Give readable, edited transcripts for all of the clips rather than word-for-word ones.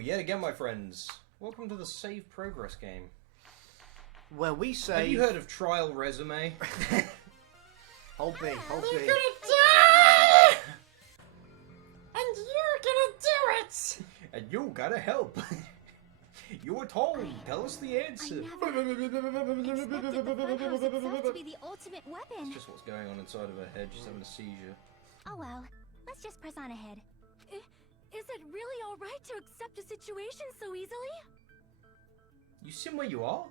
yet again, my friends. Welcome to the Save Progress game. Where we say... Have you heard of Trial Resume? Hold me, hold We're me. gonna die! And you're gonna do it! And you gotta help. You were told. Tell us the answer. I never expected the funhouse itself to be the ultimate weapon. It's just what's going on inside of her head. She's having a seizure. Oh well, let's just press on ahead. Is it really alright to accept a situation so easily? You sit where you are?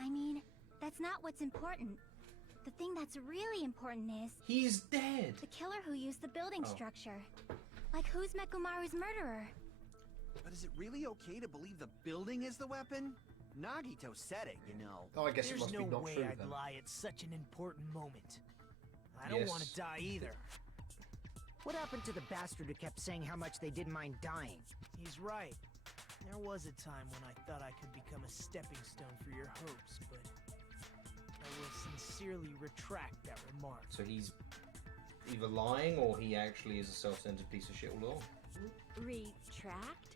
I mean, that's not what's important. The thing that's really important is... He's dead. the killer who used the building structure. Like, who's Mekumaru's murderer? But is it really okay to believe the building is the weapon? Nagito said it, you know. Oh, I guess it There's must no be not way true I'd then. lie at such an important moment. I don't Yes. want to die either. What happened to the bastard who kept saying how much they didn't mind dying? He's right. There was a time when I thought I could become a stepping stone for your hopes, but I will sincerely retract that remark. So he's either lying or he actually is a self-centered piece of shit all along. Retract?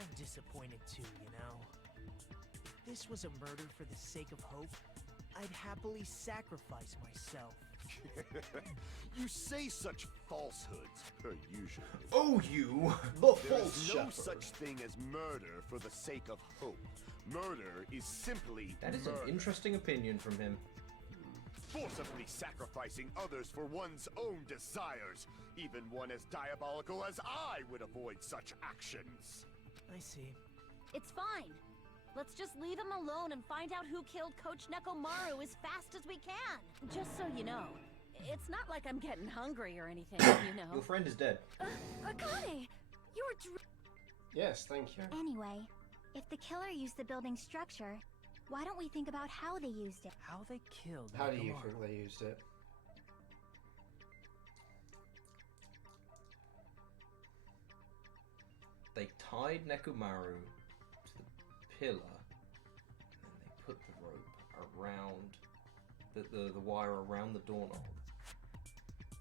I'm disappointed too, you know. If this was a murder for the sake of hope, I'd happily sacrifice myself. You say such falsehoods, per usual. Oh, you! The There false is no shepherd. such thing as murder for the sake of hope. Murder is simply That is an murder. interesting opinion from him. Forcibly sacrificing others for one's own desires. Even one as diabolical as I would avoid such actions. I see. It's fine. Let's just leave him alone and find out who killed Coach Nekomaru as fast as we can. Just so you know, it's not like I'm getting hungry or anything, you know. Your friend is dead. Akane! You were Yes, thank you. Anyway, if the killer used the building structure, why don't we think about how they used it? How they killed How do you Nekomaru. think they used it? They tied Nekomaru to the pillar, and then they put the rope around the wire around the doorknob,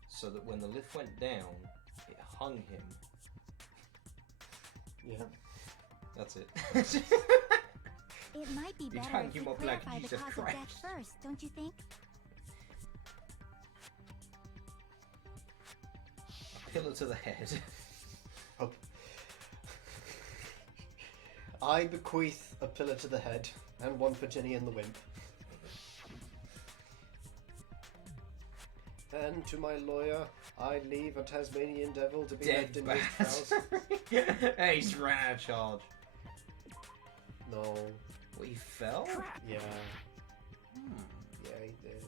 so that when the lift went down, it hung him. Yeah. That's it. It might be You better can't if keep we up like clarify the Jesus cause Christ. of death first, don't you think? Pillar to the head. Oh. I bequeath a pillar to the head and one for Ginny and the Wimp. And to my lawyer, I leave a Tasmanian devil to be left Dead in his bastard. trousers. Hey, he's ran out of charge. No. Well, he fell? Yeah. Yeah, he did.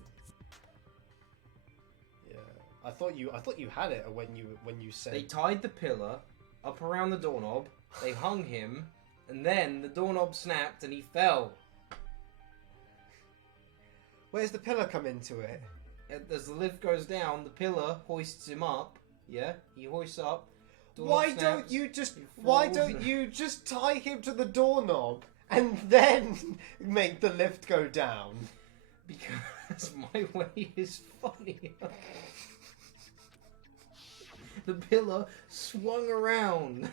Yeah. I thought you had it when you said They tied the pillar up around the doorknob, they hung him, and then the doorknob snapped and he fell. Where's the pillar come into it? As the lift goes down, the pillar hoists him up. Yeah, he hoists up. doorknob Why snaps, don't you just he why falls. don't you just tie him to the doorknob and then make the lift go down? Because my way is funnier. The pillar swung around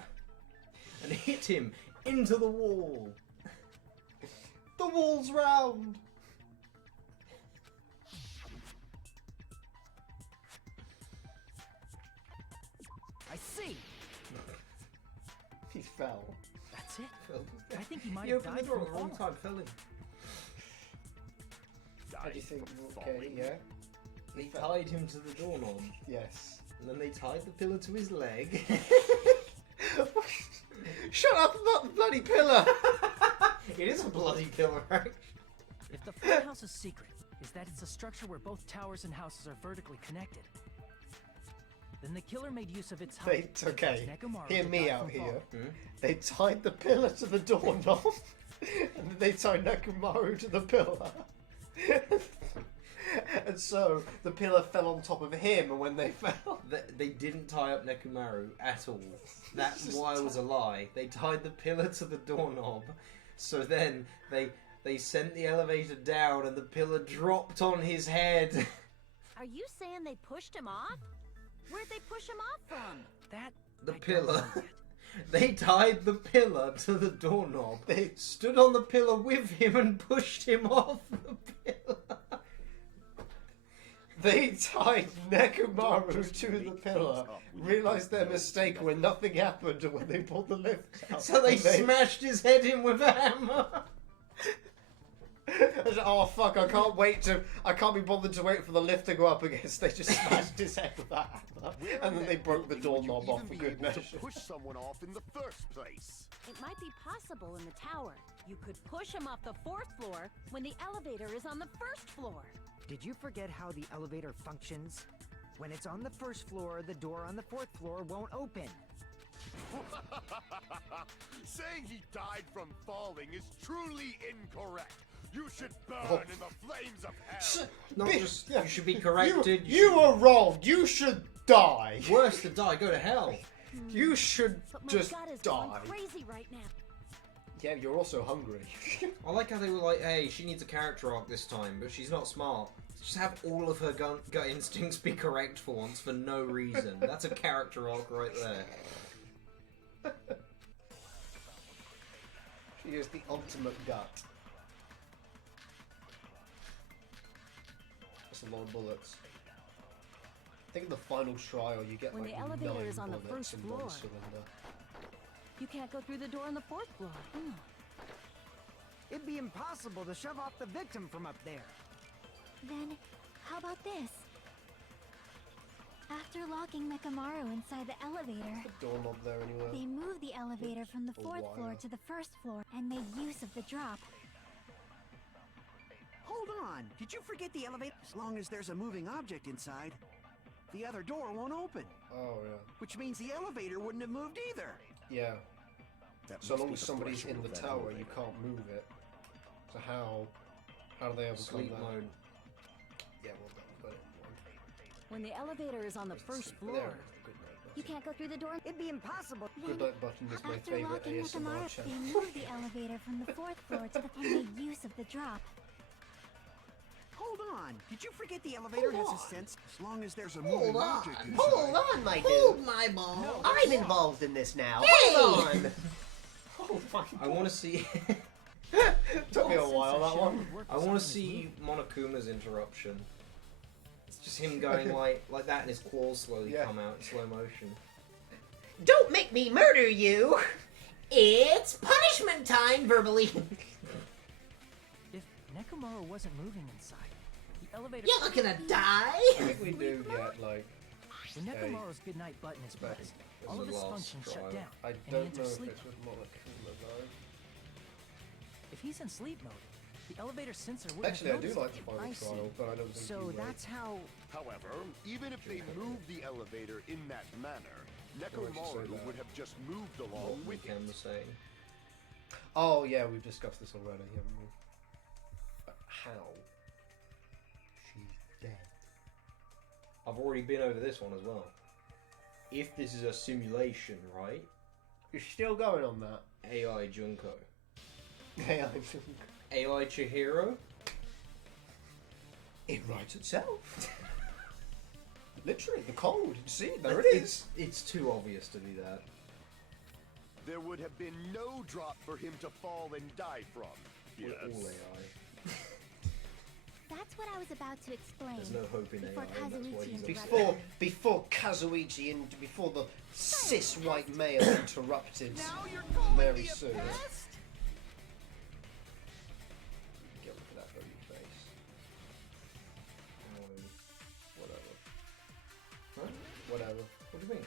and hit him into the wall. The wall's round. I see. He fell. That's it. Fell. I think he might He have opened the died door at from the wrong falling. time, fell in. How do you think? From Okay, falling. yeah. They tied him to the doorknob, Yes. and then they tied the pillar to his leg. Shut up about the bloody pillar! It is a bloody pillar, actually. If the funhouse's secret is that it's a structure where both towers and houses are vertically connected, then the killer made use of its height. to Okay, cause Nekomaru hear to me die out from here. falling. They tied the pillar to the doorknob, and then they tied Nekomaru to the pillar. And so the pillar fell on top of him, and when they fell, They didn't tie up Nekomaru at all. That Just wire was a lie. They tied the pillar to the doorknob, so then they sent the elevator down, and the pillar dropped on his head. Are you saying they pushed him off? Where'd they push him off from? That The I don't pillar. know yet. They tied the pillar to the doorknob. They stood on the pillar with him and pushed him off the pillar. They tied Nekomaru to the pillar, realised their mistake when nothing happened when they pulled the lift out. So they And smashed his head in with a hammer. Oh fuck, I can't be bothered to wait for the lift to go up again, so they just smashed his head with that hammer. And then they broke the doorknob off for good measure. Push someone off in the first place. It might be possible in the tower. You could push him off the 4th floor when the elevator is on the 1st floor. Did you forget how the elevator functions? When it's on the 1st floor, the door on the 4th floor won't open. Saying he died from falling is truly incorrect. You should burn in the flames of hell. Not just you should be corrected. You were wrong. You should die. Worse to die, go to hell. You should But my just gut is die. going crazy right now. Yeah, you're also hungry. I like how they were like, hey, she needs a character arc this time, but she's not smart. Just have all of her gut instincts be correct for once for no reason. That's a character arc right there. She is the ultimate gut. That's a lot of bullets. I think in the final trial you get When like the elevator 9 is on the bullets 1st in one floor. cylinder. You can't go through the door on the 4th floor. It'd be impossible to shove off the victim from up there. Then, how about this? After locking Nekomaru inside the elevator, Doorknob there anyway. they moved the elevator from the Or 4th floor wire. to the 1st floor and made use of the drop. Hold on. Did you forget the elevator? As long as there's a moving object inside, the other door won't open. Oh yeah. Which means the elevator wouldn't have moved either. Yeah. That So must long be as the somebody's in threshold the of that tower, elevator. you can't move it. So how do they overcome Sleep that? mode. Yeah, well done. Got it. When the elevator is on the 1st floor, There, good night you button. can't go through the door. It'd be impossible. Good night button is my After favourite locking ASMR Nekomaru, channel. they moved the elevator from the 4th floor to the and made use of the drop. Hold on. Did you forget the elevator Hold has on. a sense? As long as there's a Hold moving on. object inside. Hold on, my Hold dude. my ball. I'm involved in this now. Hey! Hold on. Hold my I want to see. Took me a while, that one. I want to see Monokuma's interruption. It's just him going like that, and his claws slowly Yeah. come out in slow motion. Don't make me murder you! It's punishment time, verbally. If Nekomaru wasn't moving inside, the elevator... You're not gonna die. I think we do get, like... When Nekomaru's goodnight button is Back. pressed, This all is of his the last functions shut trial. down, I and he don't know enters if sleep it's mode. with Monokuma, though. If he's in sleep mode, the elevator sensor wouldn't Actually, I have do noticed like the it. final I see. trial, but I don't think So you will. that's how... However, even if they moved the elevator in that manner, Nekomaru would have just moved along with it. Ken was saying. Oh, yeah, we've discussed this already, haven't we? But how? She's dead. I've already been over this one as well. If this is a simulation, right? You're still going on that? AI Junko. AI. AI Chihiro? It writes itself. Literally, the code. See, there it is. It's too obvious to do that. There would have been no drop for him to fall and die from. We're Yes. all AI. That's what I was about to explain. There's no hope in Before AI, and that's why Kazuichi he's interrupted. Before Kazuichi and before the cis white male interrupted Now you're calling very me a soon. pest? Get rid of that baby face. Whatever. Huh? Whatever. What do you mean?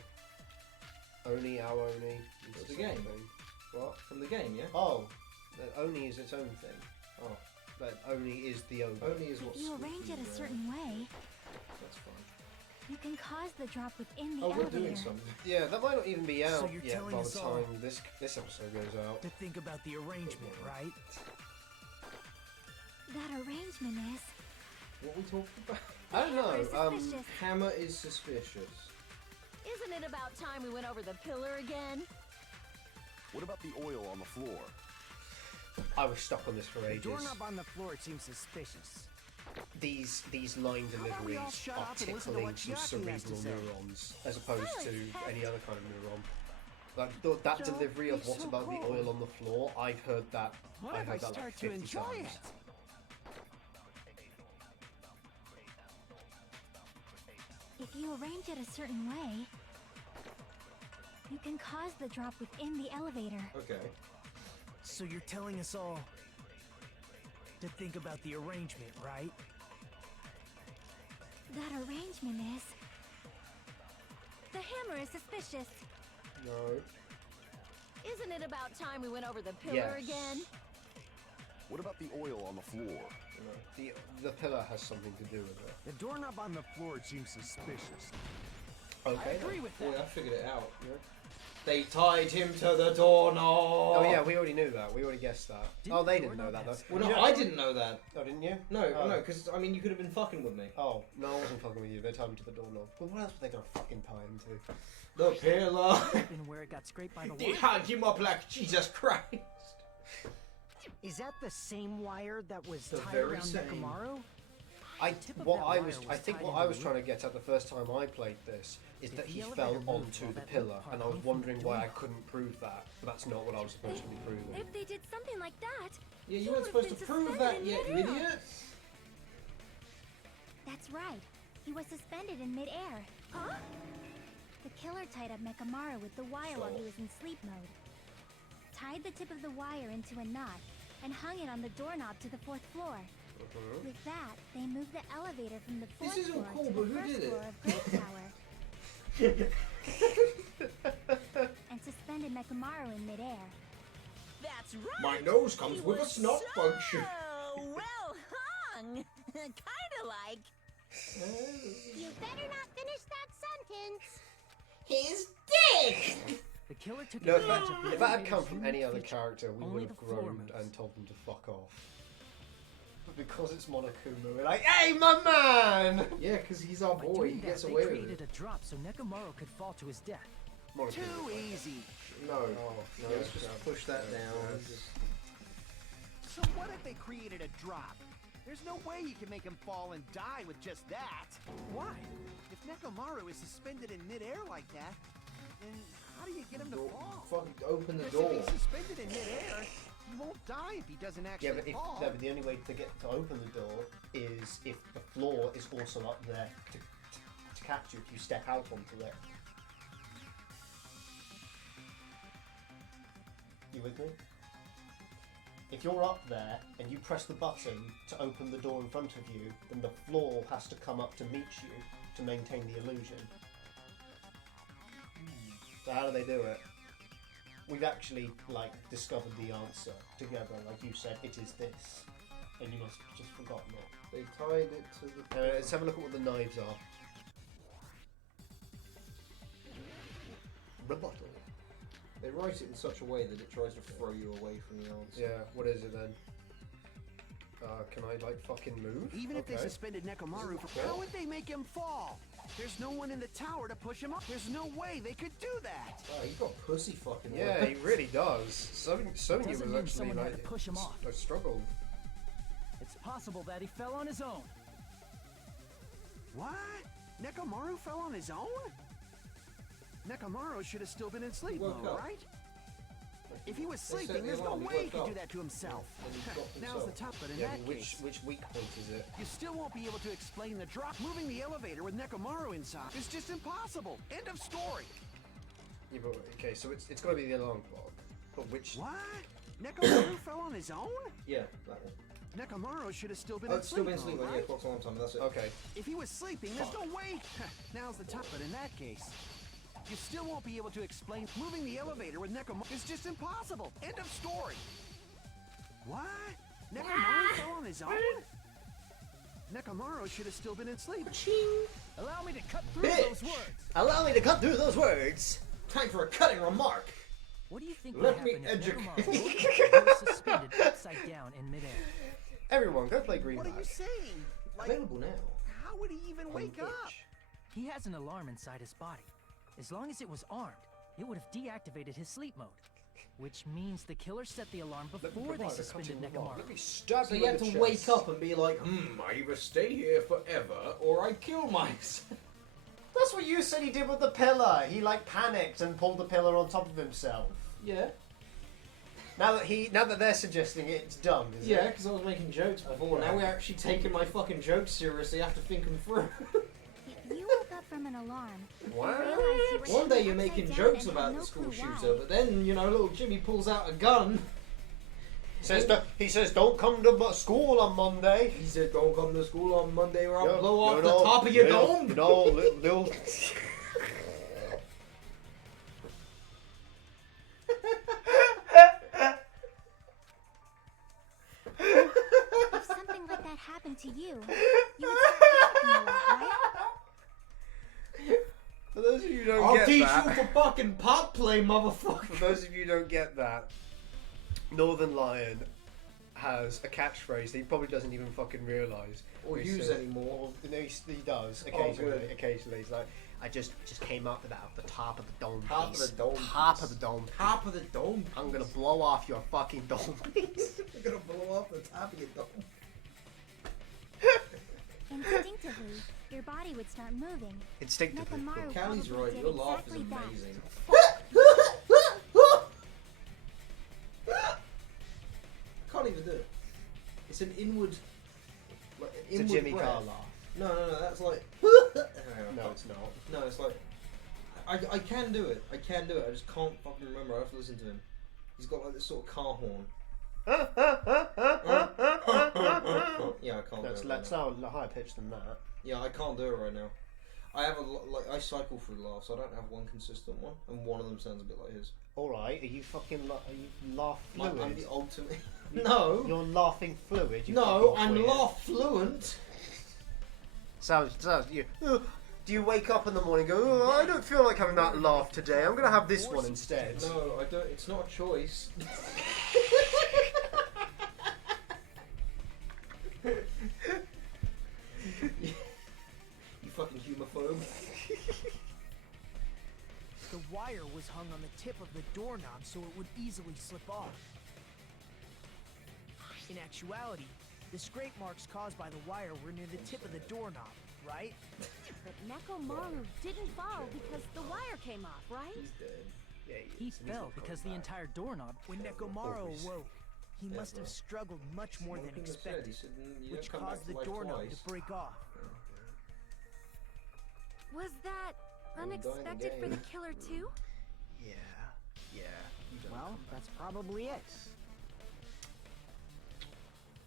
Oni, our Oni. is It's a the game. same thing. What? From the game, yeah? Oh, that Oni is its own thing. Oh. That Oni is the ogre. Only is what If you arrange it a certain way, That's fine. you can cause the drop within the Oh, we're elevator. doing something. Yeah, that might not even be out you're yet telling by us the all- time this episode goes out. To think about the arrangement, right? That arrangement is What we talking about? I don't know. suspicious. Hammer is suspicious. Isn't it about time we went over the pillar again? What about the oil on the floor? I was stuck on this for The ages. doorknob on the floor seems suspicious. These line How about we all deliveries shut are up and listen to tickling what some Chiaki has to cerebral say? neurons as opposed to any other kind of neuron. Like that Don't delivery of be what so about the cold. oil on the floor? I've heard that. What I've if I heard that start like to 50 enjoy times. it? If you arrange it a certain way, you can cause the drop within the elevator. Okay. So you're telling us all to think about the arrangement, right? That arrangement is... The hammer is suspicious. No. Isn't it about time we went over the pillar Yes. again? What about the oil on the floor? No. The pillar has something to do with it. The doorknob on the floor seems suspicious. Okay. I agree with Yeah, that. I figured it out. Yeah. They tied him to the doorknob. Oh yeah, we already knew that. We already guessed that. Didn't Oh, they the didn't know that doorknob though. have Well, You no, know- I didn't know that. Oh, didn't you? No, Oh. no, because I mean, you could have been fucking with me. Oh, no, I wasn't fucking with you. They tied him to the doorknob. But what else were they gonna fucking tie him to? The pillar. And where it got scraped by the They wire. hung him up like Jesus Christ. Is that the same wire that was The tied very around same. Nekomaru? tip of What that I wire was, was I think tied what into I was the trying to loop. get at the first time I played this is If that the he elevator fell moved onto while the that pillar, loop part and I was hung from the wondering why I doorknob. couldn't prove that. But that's not what I was supposed to be proving. If they did something like that, Yeah, he you weren't would've supposed to been prove that suspended yet, in you midair. idiot. That's right. He was suspended in midair. Huh? The killer tied up Mekamaru with the wire while he was in sleep mode. Tied the tip of the wire into a knot and hung it on the doorknob to the 4th floor. With that, they moved the elevator from the 4th This is all floor cool, to but the who 1st did it? floor of Great Tower and suspended Mekamaru in midair. That's right! My nose comes He with a was snot function. so well hung! Kinda like... You better not finish that sentence. His dick! The killer took No, advantage of the if that had elevator's come from any unique other feature. character, we Only would have the floor groaned moves. and told them to fuck off. But because it's Monokuma, we're like, hey, my man! Yeah, because he's our By boy. doing He that, gets they away with created it. a drop so Nekomaru could fall to his death. Monokuma. Too easy. No, Oh, no, yes, let's just yes, push that yes, down. yes. Just- So what if they created a drop? There's no way you can make him fall and die with just that. Why? If Nekomaru is suspended in midair like that, then how do you get him to fall? Fucking open the Because door. if he's suspended in midair, he won't die if he doesn't actually Yeah, but, fall. but the only way to get to open the door is if the floor is also up there to catch you if you step out onto it. You with me? If you're up there and you press the button to open the door in front of you, then the floor has to come up to meet you to maintain the illusion. So how do they do it? We've actually, like, discovered the answer together. Like you said, it is this. And you must have just forgotten it. They tied it to the... Let's have a look at what the knives are. Rebuttal. They write it in such a way that it tries to throw you away from the answer. Yeah, what is it then? Can I, like, fucking move? Even if they Okay. suspended Nekomaru, Okay. how would they make him fall? There's no one in the tower to push him up. There's no way they could do that. Wow, he's got pussy fucking Yeah, work. he really does. Sonya Doesn't was mean actually, someone had like, to push him off. I struggled. It's possible that he fell on his own. What? Nekomaru fell on his own? Nekomaru should have still been in sleep Woke mode, up. right? If he was They set sleeping, the there's no alarm, he way he woke could up. do that to himself. And he dropped Now's himself. the top, but in Yeah, that but case, which weak point is it? you still won't be able to explain the drop. Moving the elevator with Nekomaru inside is just impossible. End of story. Yeah, but, okay, so it's got to be the alarm clock. But which... What? Nekomaru fell on his own? Yeah, that one. Nekomaru should have still been Oh, in it's still sleep been mode, sleeping. Yeah, right? clock's a long time. That's it. Okay. If he was sleeping, there's no way. Now's the top, but in that case, you still won't be able to explain. Moving the elevator with Nekomaru is just impossible. End of story. What? Nekomaru fell on his own? Nekomaru should have still been in sleep. Allow me to cut through Bitch. those words. Allow me to cut through those words! Time for a cutting remark. What do you think Let would me happen if educate- Nekomaru was suspended upside down in midair? Everyone, go play Green What are you saying? Like, Available now. how would he even wake up? He has an alarm inside his body. As long as it was armed, it would have deactivated his sleep mode. Which means the killer set the alarm before they suspended Nekomaru. Let me stab So you you in had the to chest. wake up and be like, I either stay here forever or I kill myself. That's what you said he did with the pillar. He like panicked and pulled the pillar on top of himself. Yeah. Now that they're suggesting it's dumb, is Yeah, it? because I was making jokes before. Now we're actually taking my fucking jokes seriously. I have to think them through. You woke up from an alarm. What? You realized you were One day sitting you're making upside jokes down and about had the no school clue shooter, why. but then, you know, little Jimmy pulls out a gun. He says, don't come to school on Monday. He said, don't come to school on Monday or I'll Yeah, blow off you the know, top of your little- dome. You know, little... If something like that happened to you, you would start panicking a lot, right? For those of you who don't I'll get teach that... you for fucking pop play, motherfucker. For those of you who don't get that, Northern Lion has a catchphrase that he probably doesn't even fucking realise. Or He use says- anymore. No, he does Oh, occasionally. good. Occasionally, he's like, I just came up about the top of the dome Top of piece. the dome Top piece. of the dome. Top of the dome. I'm gonna blow off your fucking dome piece. I'm gonna blow off the top of your dome. Instinctively, your body would start moving. Instinctively. Nekamaru Callie's probably right. did Your laugh is exactly that. amazing. I can't even do it. It's an inward. Like, an It's a inward Jimmy breath. Carr laugh. No, that's like. No, it's not. No, it's like. I can do it. I can do it. I just can't fucking remember. I have to listen to him. He's got like this sort of car horn. Yeah, I can't No, do it's it. Right now. sound higher pitched than that. Yeah, I can't do it right now. I have I cycle through laughs. I don't have one consistent one, and one of them sounds a bit like his. All right, are you fucking? Are you laugh fluid? I'm the ultimate. No. You're laughing fluid. You No, fucking I'm queer. laugh fluent. Sounds you. Do you wake up in the morning and go, oh, I don't feel like having that laugh today. I'm gonna have this one instead. No, I don't. It's not a choice. You fucking humophobe. The wire was hung on the tip of the doorknob so it would easily slip off. In actuality, the scrape marks caused by the wire were near the tip of the doorknob, right? But Nekomaru didn't fall because the wire came off, right? He's dead. Yeah, He is. fell because the entire doorknob. When Nekomaru Always. awoke, he Yeah, must bro. have struggled much more One than thing I said, he expected, said, you which don't come back caused to the life doorknob twice. to break off. Was that I'm dying unexpected for the again. killer too? Yeah. You don't Well, come back. that's probably it.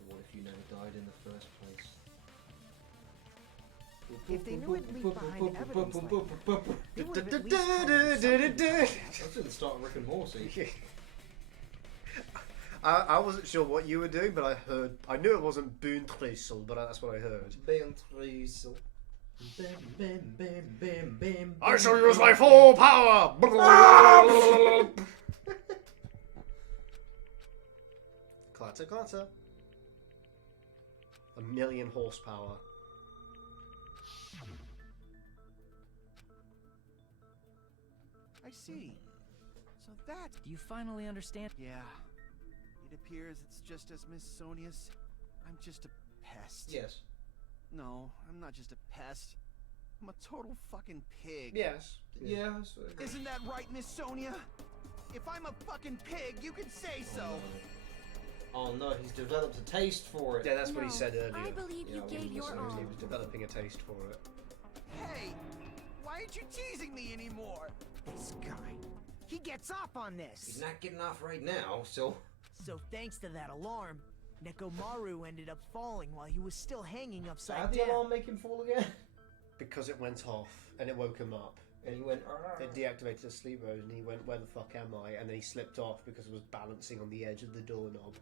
What if you never died in the first place? If they knew it'd leave behind evidence like that, they would have at least told That's at the start of Rick and Morty. I wasn't sure what you were doing, but I knew it wasn't Boontrissel, but that's what I heard. Beatrice. Bam, bam, bam, bam, bam. I shall use my full power! Clatter, clatter. 1,000,000 horsepower. I see. So that... Do you finally understand? Yeah. It appears it's just as Miss Sonia's. I'm just a pest. Yes. No, I'm not just a pest. I'm a total fucking pig. Yes. Yeah. Isn't that right, Miss Sonia? If I'm a fucking pig, you can say so. Oh no, he's developed a taste for it. Yeah, that's what he No, said earlier. I believe you Yeah, gave your listen, all. He was developing a taste for it. Hey, why aren't you teasing me anymore? This guy, he gets off on He's this. not getting off right now, so. So thanks to that alarm, Nekomaru ended up falling while he was still hanging How'd upside the down. alarm make him fall again? Because it went off and it woke him up. And he went. It deactivated his sleep mode and he went, where the fuck am I? And then he slipped off because it was balancing on the edge of the doorknob.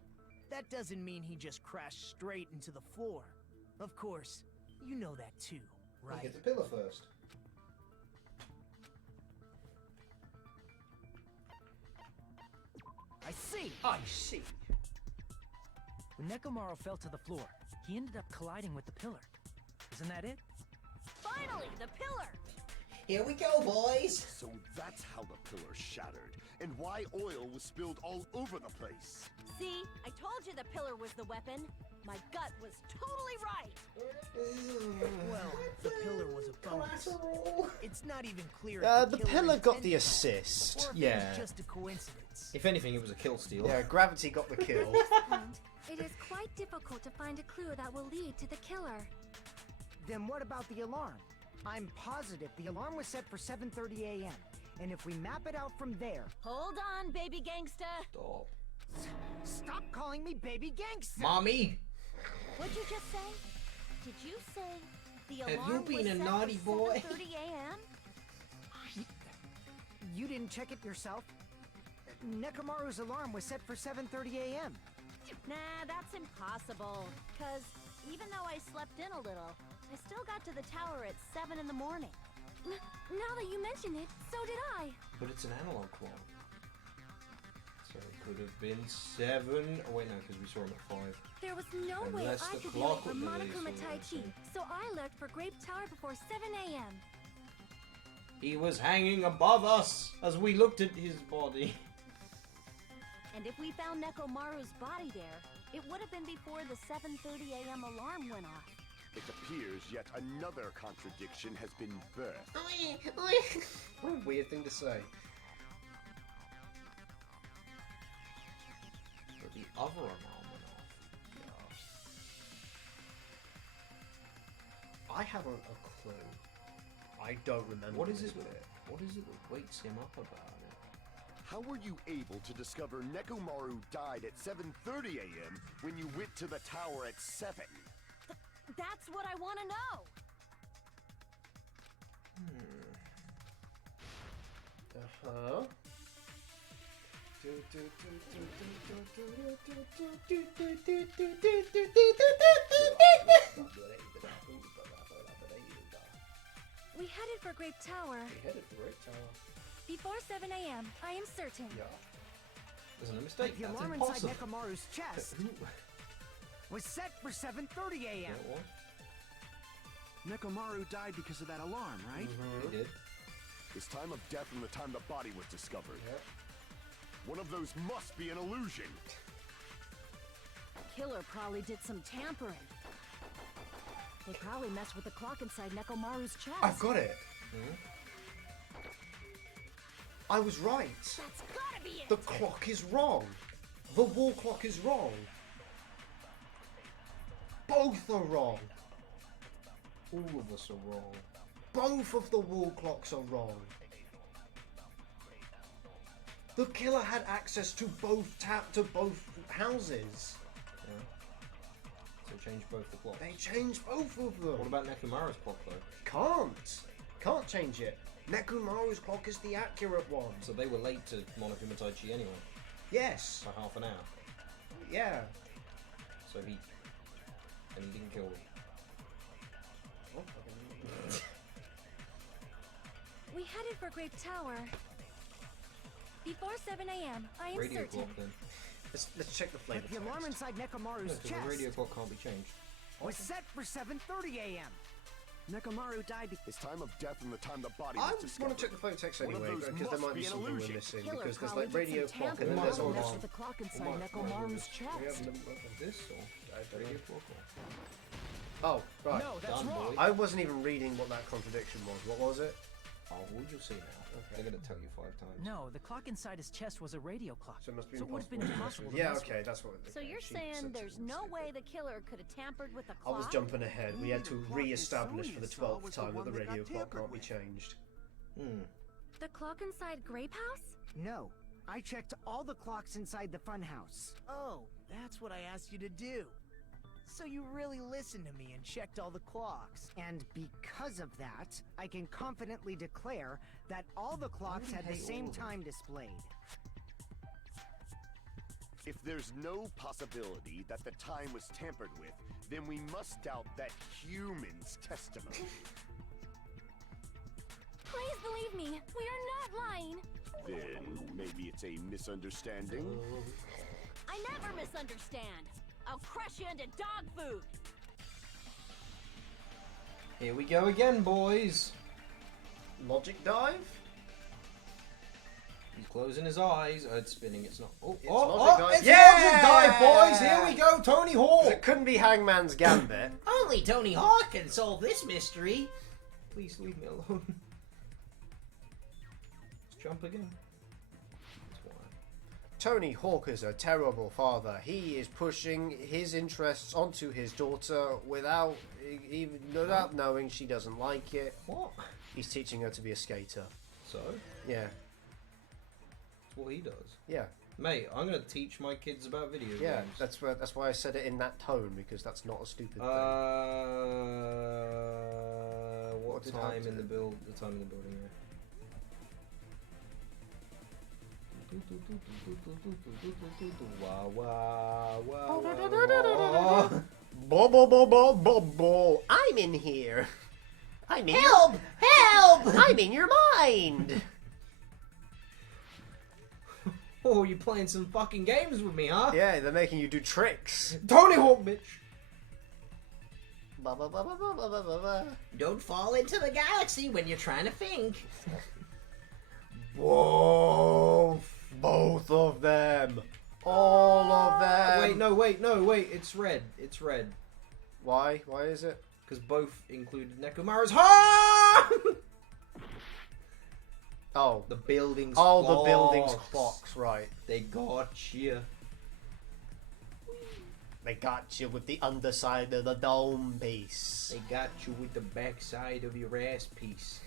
That doesn't mean he just crashed straight into the floor. Of course, you know that too, right? Get the pillar first. I see! I see. When Nekomaru fell to the floor, he ended up colliding with the pillar. Isn't that it? Finally, the pillar! Here we go, boys! So that's how the pillar shattered, and why oil was spilled all over the place. See, I told you the pillar was the weapon. My gut was totally right. Well, the pillar was a bonus. It's not even clear if The killer pillar got the intended assist. or if it Yeah. was just a coincidence. If anything, it was a kill steal. Yeah, gravity got the kill. At this point, it is quite difficult to find a clue that will lead to the killer. Then what about the alarm? I'm positive the alarm was set for 7:30 a.m. And if we map it out from there... Hold on, baby gangsta. Stop. Stop calling me baby gangster! Mommy! What'd you just say? Did you say the Have alarm you been was a set naughty for boy? 7:30 a.m.? You didn't check it yourself? Nekomaru's alarm was set for 7:30 a.m. Nah, that's impossible. Cause even though I slept in a little, I still got to the tower at 7 in the morning. Now that you mention it, so did I. But it's an analog clock. So it could have been 7. Oh wait, no, because we saw him at 5. There was no way Unless I the could be clock late for would release Monokuma all Tai that Chi, thing. so I left for Grape Tower before 7 a.m. He was hanging above us as we looked at his body. And if we found Nekomaru's body there, it would have been before the 7:30 a.m. alarm went off. It appears yet another contradiction has been birthed. What a weird thing to say. But the other alarm went off. I haven't a clue. I don't remember. What is this it? bit. What is it that wakes him up about it? How were you able to discover Nekomaru died at 7:30 a.m. when you went to the tower at 7? That's what I want to know. Uh-huh. We headed for Grape Tower We headed for Great Tower. before 7 a.m. I am certain. Yeah. There's no mistake. The That's alarm impossible. inside Nekomaru's chest Who? was set for 7:30 a.m. Yeah, what? Nekomaru died because of that alarm, right? He did. His time of death and the time the body was discovered. Yep. One of those must be an illusion. Killer probably did some tampering. They probably messed with the clock inside Nekomaru's chest. I've got it. I was right. That's gotta be it. The clock is wrong. The wall clock is wrong. Both are wrong. All of us are wrong. Both of the wall clocks are wrong. The killer had access to both houses. Yeah. So change both the clocks. They changed both of them. What about Nekomaru's clock though? Can't change it. Nekomaru's clock is the accurate one. So they were late to Monokuma Tai Chi anyway, Yes. by half an hour. Yeah. So he didn't kill them. We headed for Grape Tower before 7 a.m. I am Radio certain. clock then. Let's check the flavor But the alarm text. inside Nekomaru's No, 'cause the chest radio clock can't be changed. was set for 7:30 a.m. Nekomaru died because... His time of death and the time the body I was discovered. want to check the phone text One of anyway, those because there must might be be an something we're illusion. missing. Killer Because there's probably like did radio some clock and tampering then there's and messed alarm. with the clock inside Well, Nekomaru's we have chest. this or radio clock or... Oh, right. No, that's Done, wrong. boy. I wasn't even reading what that contradiction was. What was it? Oh, well, you'll see now. Okay. They're gonna tell you 5 times. No, the clock inside his chest was a radio clock. So it must be would have been impossible. impossible to Yeah, mess okay, that's what. So okay, you're she saying said there's something no way stupid. the killer could have tampered with the I clock? was jumping ahead. We had to The clock re-establish for the Sonya saw 12th was the time that one the that got radio clock tampered can't be with. changed. The clock inside Grape House? No, I checked all the clocks inside the funhouse. Oh, that's what I asked you to do. So you really listened to me and checked all the clocks. And because of that, I can confidently declare that all the clocks had the same time displayed. If there's no possibility that the time was tampered with, then we must doubt that human's testimony. Please believe me, we are not lying. Then maybe it's a misunderstanding? I never misunderstand. I'll crush you into dog food. Here we go again, boys. Logic dive? He's closing his eyes. Oh, it's spinning. It's not. Oh, It's oh, logic oh! dive. It's Yeah! logic dive, boys. Here we go. Tony Hawk. It couldn't be Hangman's Gambit. Only Tony Hawk can solve this mystery. Please leave me alone. Let's jump again. That's why. Tony Hawk is a terrible father. He is pushing his interests onto his daughter without knowing she doesn't like it. What? He's teaching her to be a skater. So? Yeah. That's what he does. Yeah. Mate, I'm gonna teach my kids about video Yeah, games. that's why I said it in that tone, because that's not a stupid thing. What did time happen? in the build? The time in the building. Wow, wow, wow, wow. Bo bo bo bo bo bo. I'm in here. I'm in Help! Help! I'm in your mind. Oh, you're playing some fucking games with me, huh? Yeah, they're making you do tricks. Tony Hawk, bitch! Ba ba ba ba ba ba ba ba. Don't fall into the galaxy when you're trying to think. Both of them. All of them. Wait, wait. It's red. It's red. Why? Why is it? Because both included Nekomaru's heart! Oh. The building's Oh, clocks. the building's clocks, right. They got you. They got you with the underside of the dome piece. They got you with the backside of your ass piece.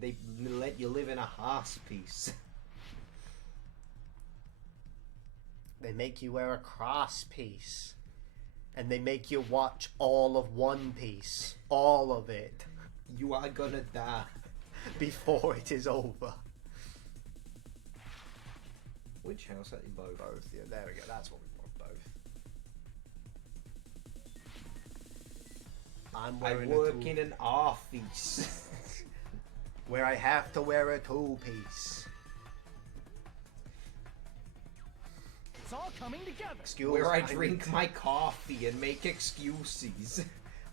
They let you live in a horse piece. They make you wear a cross piece. And they make you watch all of One Piece. All of it. You are gonna die. Before it is over. Which house at you both? Both, yeah, there we go. That's what we want, both. I work in an office. Where I have to wear a two-piece. It's all coming together. Excuse Where I need- drink my coffee and make excuses.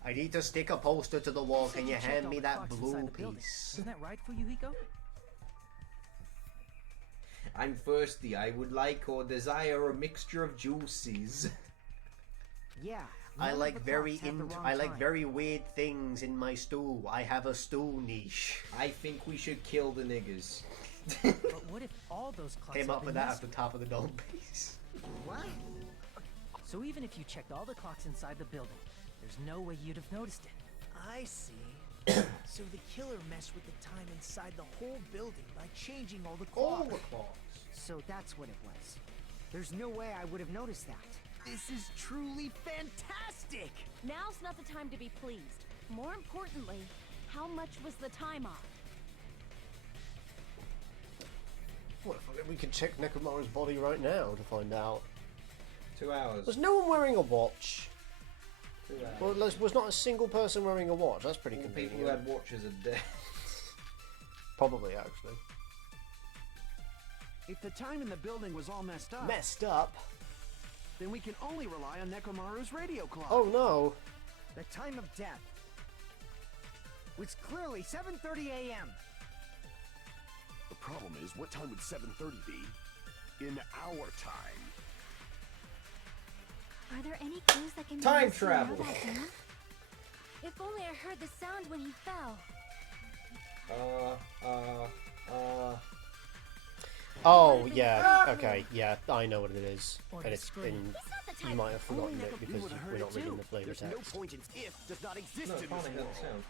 I need to stick a poster to the wall. Can you checked hand all me the that clocks blue inside the building. piece? Isn't that right for you, Hiko? I'm thirsty. I would like or desire a mixture of juices. Yeah. I none of like the very clocks have the wrong I like time. very weird things in my stew. I have a stew niche. I think we should kill the niggers. But what if all those clocks Came have up been with that at messed the with? top of the dome piece. What? So even if you checked all the clocks inside the building, there's no way you'd have noticed it. I see. So the killer messed with the time inside the whole building by changing all the All clocks. the clocks. So that's what it was. There's no way I would have noticed that. This is truly fantastic! Now's not the time to be pleased. More importantly, how much was the time off? What if we could check Nekomaru's body right now to find out? 2 hours. Was no one wearing a watch? 2 hours. Well, was not a single person wearing a watch. That's pretty All convenient. people who had watches are dead. Probably, actually. If the time in the building was all messed up, Messed up? then we can only rely on Nekomaru's radio clock. Oh no. The time of death was clearly 7:30 a.m. The problem is, what time would 7:30 be in our time? Are there any clues that can Time make us narrow travel. that down? If only I heard the sound when he fell. Oh yeah. Okay. Yeah, I know what it is. Or And the it's screen. in. It's not the You type might have forgotten only it Neko- because would have we're heard not it reading too. the flavor There's text. no point in if does not exist No, in I can't this hear world. the sound.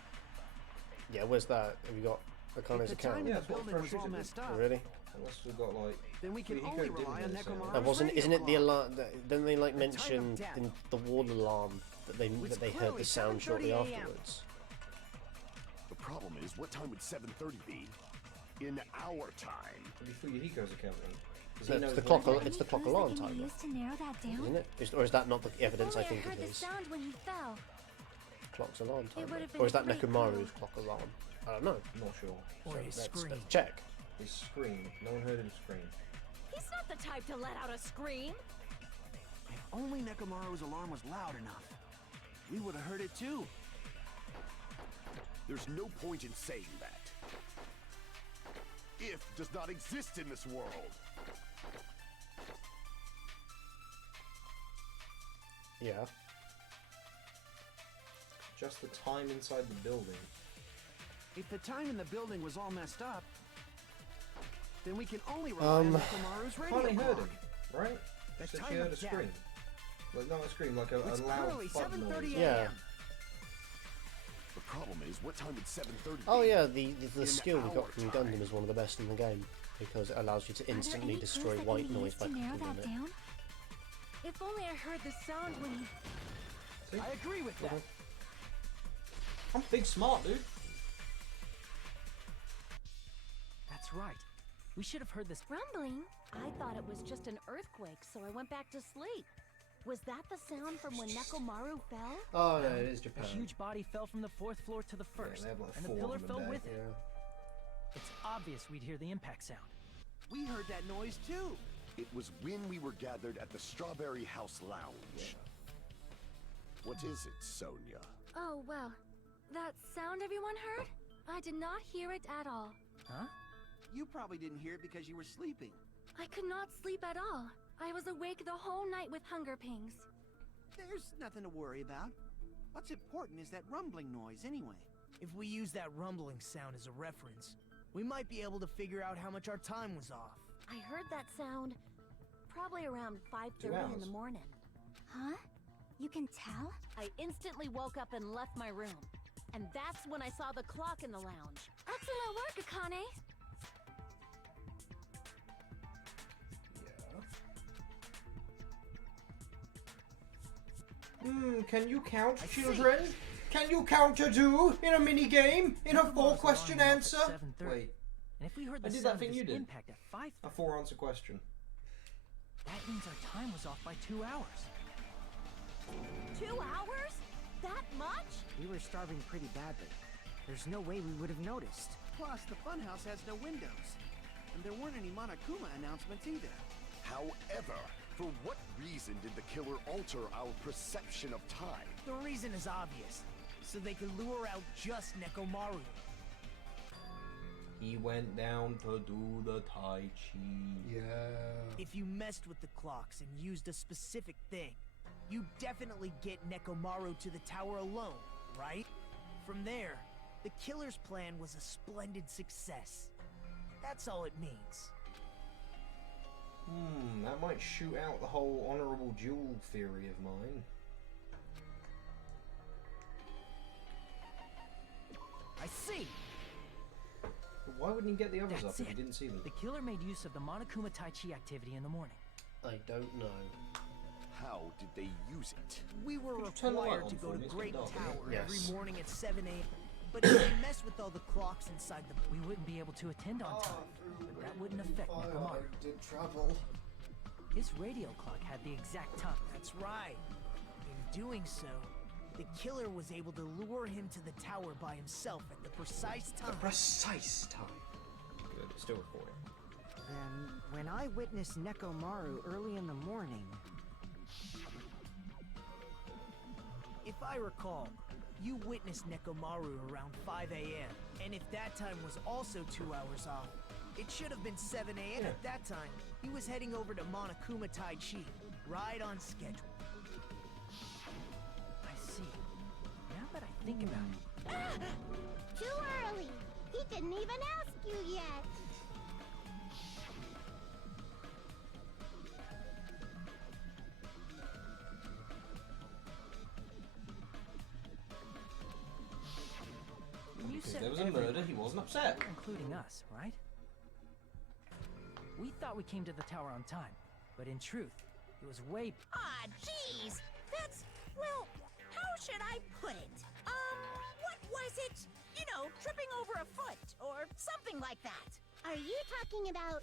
Yeah, where's that? Have you got Akane's If the time account? in Yeah, the that's what building was Fresh all is. messed Oh, up, really? Unless we've got like. then we can Well, he only could've rely on given it a sound. Nekomaru's Wasn't? radio Isn't it the clock. alarm? Then they like The time of mentioned death. in the ward alarm that they Was heard clearly the sound shortly 7:30 a.m. afterwards. The problem is, what time would 7:30 be in our time? Have you through your Hiko's account then? 'Cause No, he it's knows the when clock he's al- ready. it's the clock Clues alarm that can be timer. used to narrow that down? Isn't it? Or is that not the If evidence I only think heard it the is? sound when he fell. Clock's alarm It timer. would've been Or is that a great Nekomaru's clue. clock alarm? I don't know. I'm not sure. Or So his let's scream. Check. His scream. No one heard him scream. He's not the type to let out a scream. If only Nekomaru's alarm was loud enough, we would have heard it too. There's no point in saying that. does not exist in this world. Yeah. Just the time inside the building. If the time in the building was all messed up, then we can only rely on Nekomaru's radio Finally heard him, clock. right? The Said time she heard of a death. scream. Well, not a scream, like a It's loud clearly thud 7:30 noise. Yeah. a.m. The problem is, what time would 7:30 Oh be? yeah, the In skill we got our from time. Gundam is one of the best in the game because it allows you to Are there instantly any destroy clues that white can be noise used by to narrow clicking on that it. down? If only I heard the sound when he... See? I agree with that. I'm big smart, dude. That's right. We should have heard this. Rumbling? I thought it was just an earthquake, so I went back to sleep. Was that the sound from when Nekomaru fell? Oh no, it is A Japan. huge body fell from the 4th floor to the Yeah, 1st, they have like and the 4 pillar of them fell there. with it. Yeah. It's obvious we'd hear the impact sound. We heard that noise too. It was when we were gathered at the Strawberry House Lounge. What is it, Sonia? Oh, well. That sound everyone heard? I did not hear it at all. Huh? You probably didn't hear it because you were sleeping. I could not sleep at all. I was awake the whole night with hunger pangs. There's nothing to worry about. What's important is that rumbling noise anyway. If we use that rumbling sound as a reference, we might be able to figure out how much our time was off. I heard that sound probably around 5:30 in hours. the morning. Huh? You can tell? I instantly woke up and left my room. And that's when I saw the clock in the lounge. Excellent work, Akane. Can you count, children? Can you count to 2 in a mini game? In a Nekomaru's 4-question alarm went off answer? at 7:30. Wait, And if we heard the I did that sound thing of you this did. impact at 5:30, a 4-answer question. that means our time was off by 2 hours. 2 hours? That much? We were starving pretty badly. There's no way we would have noticed. Plus, the funhouse has no windows. And there weren't any Monokuma announcements either. However, for what reason did the killer alter our perception of time? The reason is obvious. So they could lure out just Nekomaru. He went down to do the Tai Chi. Yeah. If you messed with the clocks and used a specific thing, you definitely get Nekomaru to the tower alone, right? From there, the killer's plan was a splendid success. That's all it means. That might shoot out the whole honourable duel theory of mine. I see! But why wouldn't he get the others That's up if he it. didn't see them? The killer made use of the Monokuma Tai Chi activity in the morning. I don't know. How did they use it? We were Could you turn the light required to on go for to me? It's Great getting dark, Tower isn't it? every Yes. morning at 7 a.m. But if we mess with all the clocks inside the... We wouldn't be able to attend on time, but that wouldn't affect Nekomaru. in trouble. His radio clock had the exact time. That's right. In doing so, the killer was able to lure him to the tower by himself at the precise time. Precise time. Good, it's still recording. Then, when I witnessed Nekomaru early in the morning, If I recall, you witnessed Nekomaru around 5 a.m. And if that time was also 2 hours off, it should have been 7 a.m. Yeah. At that time, he was heading over to Monokuma Tai Chi, right on schedule. I see. Now that I think about it, Too early. He didn't even ask you yet. when you Because said there was a everyone, murder, he wasn't upset. including us, right? We thought we came to the tower on time, but in truth, it was way... Ah, jeez. That's, well, how should I put it? What was it? You know, tripping over a foot or something like that. Are you talking about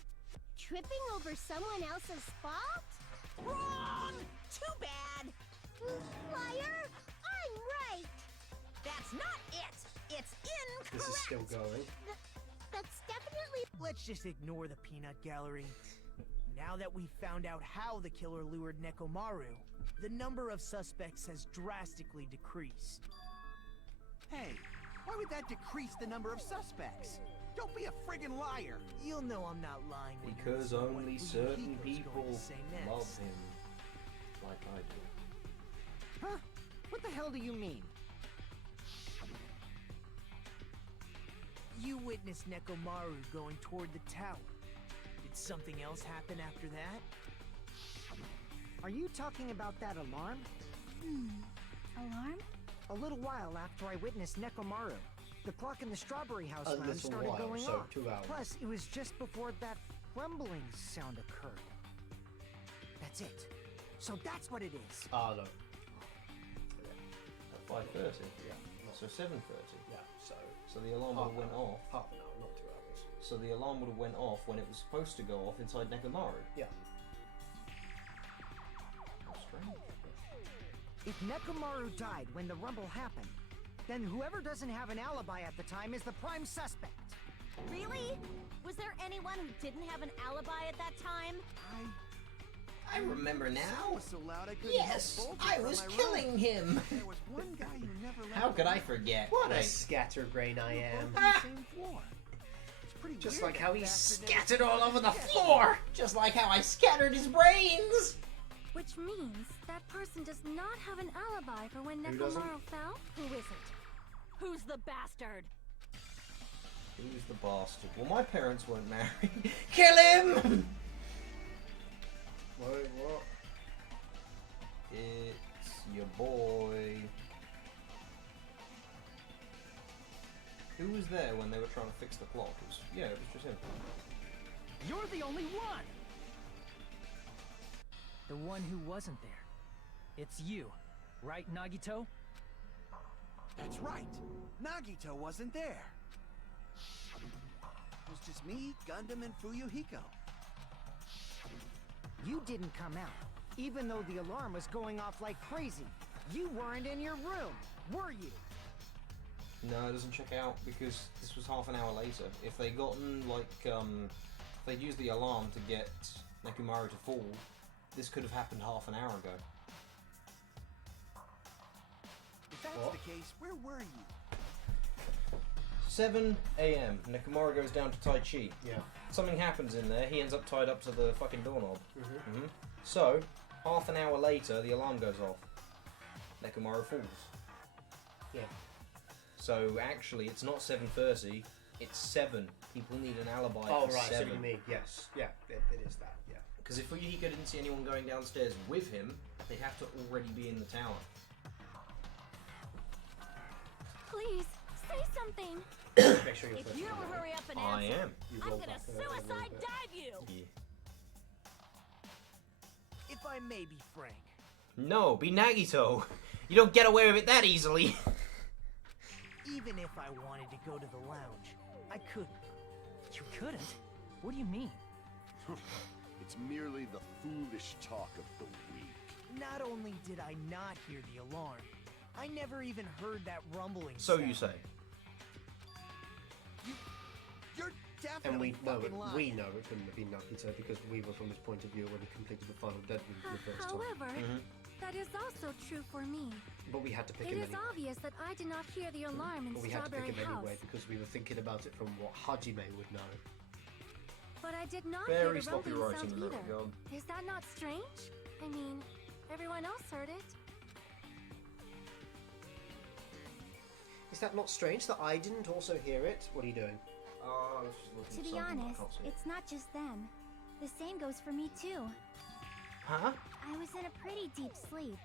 tripping over someone else's fault? Wrong! Too bad. Liar! I'm right! That's not it. It's incorrect. This is still going. That's definitely... Let's just ignore the peanut gallery. Now that we've found out how the killer lured Nekomaru, the number of suspects has drastically decreased. Hey, why would that decrease the number of suspects? Don't be a friggin' liar. You'll know I'm not lying. when you Because listen to what only Fuyuhiko's certain going to people say next. love him. Like I do. Huh? What the hell do you mean? You witnessed Nekomaru going toward the tower. Did something else happen after that? Are you talking about that alarm? Alarm? A little while after I witnessed Nekomaru, the clock in the Strawberry House A lounge little started while, going so off. 2 hours. Plus, it was just before that rumbling sound occurred. That's it. So that's what it is. Ah, no. At 5:30. Yeah. So 7:30. Yeah, so... So the alarm would have went off. Half an hour, not 2 hours. So the alarm would have went off when it was supposed to go off inside Nekomaru. Yeah. How strange. If Nekomaru died when the rumble happened, then whoever doesn't have an alibi at the time is the prime suspect. Really? Was there anyone who didn't have an alibi at that time? I remember Sound now. was so loud I couldn't Yes, help bolting I from was my room. killing him. There was one guy who never left. How could the I room. forget? What a Right. scatterbrain I We were am. both on the same floor. It's pretty Just weird like how that he bastard Scattered all over the floor, just like how I scattered his brains. Which means that person does not have an alibi for when Who doesn't? Nekomaru fell? Who isn't? Who's the bastard? Who's the bastard? Well, my parents weren't married. Kill him! Wait, what? It's your boy. Who was there when they were trying to fix the clock? It was just him. You're the only one! The one who wasn't there. It's you, right, Nagito? That's right. Nagito wasn't there. It was just me, Gundam, and Fuyuhiko. You didn't come out, even though the alarm was going off like crazy. You weren't in your room, were you? No, it doesn't check out because this was half an hour later. If they'd gotten, like, if they'd used the alarm to get Nekomaru to fall, this could have happened half an hour ago. If that's What? the case, where were you? 7 a.m. Nekomaru goes down to Tai Chi. Yeah. Something happens in there. He ends up tied up to the fucking doorknob. So, half an hour later, the alarm goes off. Nekomaru falls. Yeah. So actually, it's not 7:30. It's 7. People need an alibi Oh, for right, I see 7. what you mean. Yes. Yeah, it is that, yeah. Because if Fuyuhiko didn't see anyone going downstairs with him, they'd have to already be in the tower. Please, say something. Make sure you're If first. you don't hurry up and I answer, am. You I'm roll gonna back a little suicide bit. dive you! Yeah. If I may be frank, No, be Nagito. You don't get away with it that easily. even if I wanted to go to the lounge, I couldn't. You couldn't? What do you mean? It's merely the foolish talk of the weak. Not only did I not hear the alarm, I never even heard that rumbling So sound. you say. You're And we definitely know fucking lying. we know it couldn't have been Nagito because we were from his point of view when he completed the final dead room for the first time. However, that is also true for me. But we had to pick It him is anyway. obvious that I did not hear the alarm in But we had to pick Strawberry him House. anyway because we were thinking about it from what Hajime would know. But I did not Very hear the sloppy rumbling writing sound in that either. regard. Is that not strange? I mean, everyone else heard it. Is that not strange that I didn't also hear it? What are you doing? To be honest, it's not just them. The same goes for me too. Huh? I was in a pretty deep sleep,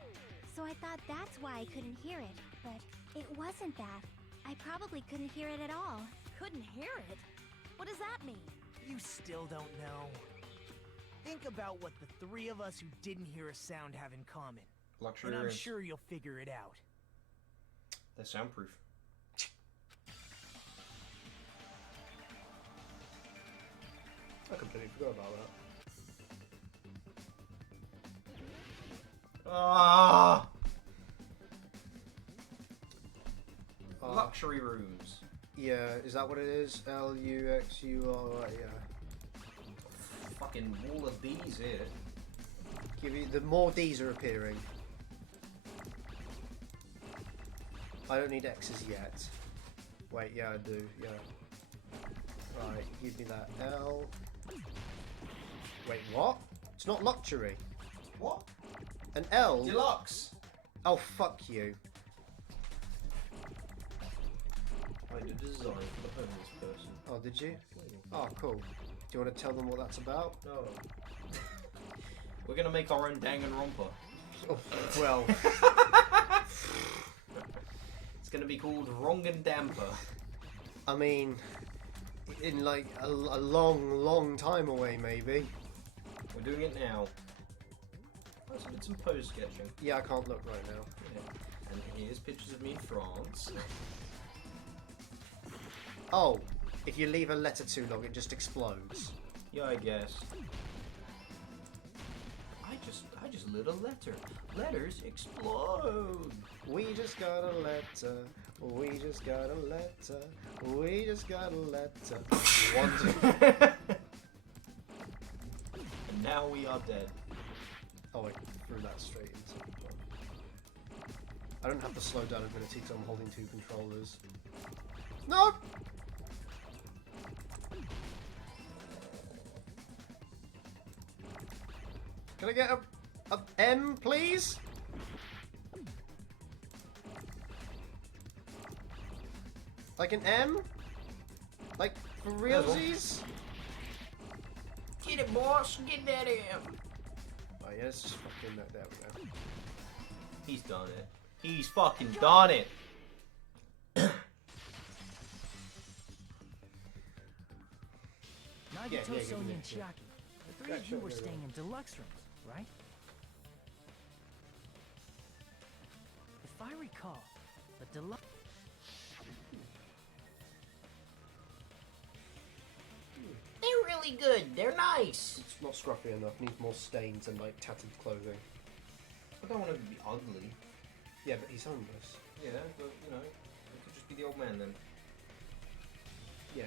so I thought that's why I couldn't hear it. But it wasn't that. I probably couldn't hear it at all. Couldn't hear it? What does that mean? You still don't know. Think about what the three of us who didn't hear a sound have in common. Luxury And I'm rooms. sure you'll figure it out. They're soundproof. I completely forgot about that. Ah! Luxury rooms. Yeah, is that what it is? Luxur, yeah. Fucking wall of D's here. Give you the more D's are appearing. I don't need X's yet. Wait, yeah, I do. Yeah. Right, give me that L. Wait, what? It's not luxury. What? An L? Deluxe! Oh, fuck you. I did a design for the homeless person. Oh, did you? Oh, cool. Do you want to tell them what that's about? No. We're gonna make our own Danganronpa. Oh, well, It's gonna be called Rongan Damper. I mean, in like a long time away, maybe. We're doing it now. I also did some pose sketching. Yeah, I can't look right now. Yeah. And here's pictures of me in France. Oh, if you leave a letter too long, it just explodes. Yeah, I guess. I just lit a letter. Letters explode. We just got a letter. We just got a letter. We just got a letter. One, And now we are dead. Oh, I threw that straight into the button. I don't have the slow down ability because I'm holding two controllers. No! Can I get a M, please? Like an M? Like, for realsies? Get it, boss. Get that in. Oh yeah, it's just fucking that. There we go. He's done it. He's fucking done it. Nagito, Yeah, Sonia, give me and that, yeah. Chiaki. The three of you were staying in deluxe rooms, right? If I recall, the deluxe... They're really good. They're nice. It's not scruffy enough. Needs more stains and like tattered clothing. I don't want him to be ugly. Yeah, but he's homeless. Yeah, but you know, it could just be the old man then. Yeah.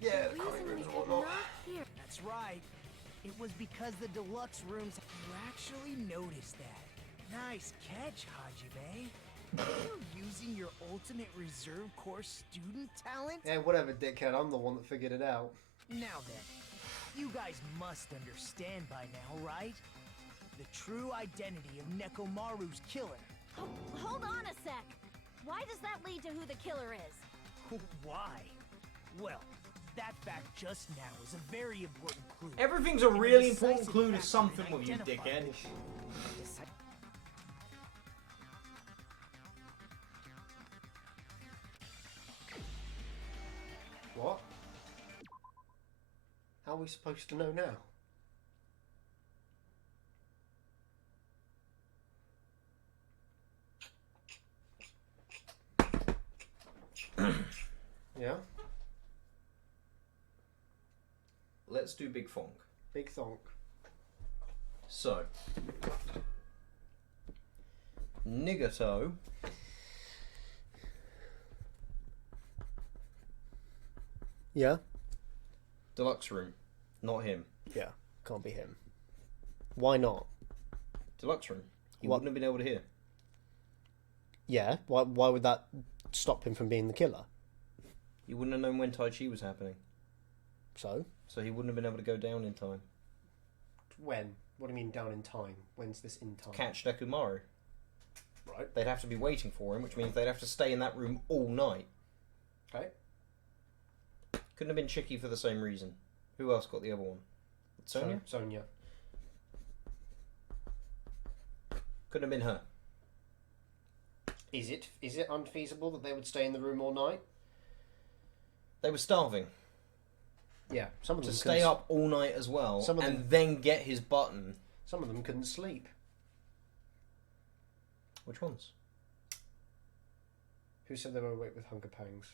Yeah, The the comic reason rooms we and did whatnot. not hear. That's right. It was because the deluxe rooms. You actually noticed that. Nice catch, Hajime. You're using your ultimate reserve course student talent? Yeah, whatever, dickhead. I'm the one that figured it out. Now then, you guys must understand by now, right? The true identity of Nekomaru's killer. Oh, hold on a sec. Why does that lead to who the killer is? Why? Well, that fact just now is a very important clue. Everything's a And really decisive important clue to factor something in with you, identifying- dickhead. What? How are we supposed to know now? Yeah? Let's do Big Fonk. Big thonk. So, Nigato Yeah? deluxe room, not him. Yeah. Can't be him. Why not? Deluxe room. He What? wouldn't have been able to hear. Yeah? Why would that stop him from being the killer? He wouldn't have known when Tai Chi was happening, So? so he wouldn't have been able to go down in time. When? What do you mean down in time? When's this in time? Catch Nekomaru. Right. They'd have to be waiting for him, which means they'd have to stay in that room all night. Okay. Couldn't have been Chicky for the same reason. Who else got the other one? Sonia? Sonia. Couldn't have been her. Is it unfeasible that they would stay in the room all night? They were starving. Yeah. Some of To them stay couldn't- up all night as well, Some of and them- then get his button. Some of them couldn't sleep. Which ones? Who said they were awake with hunger pangs?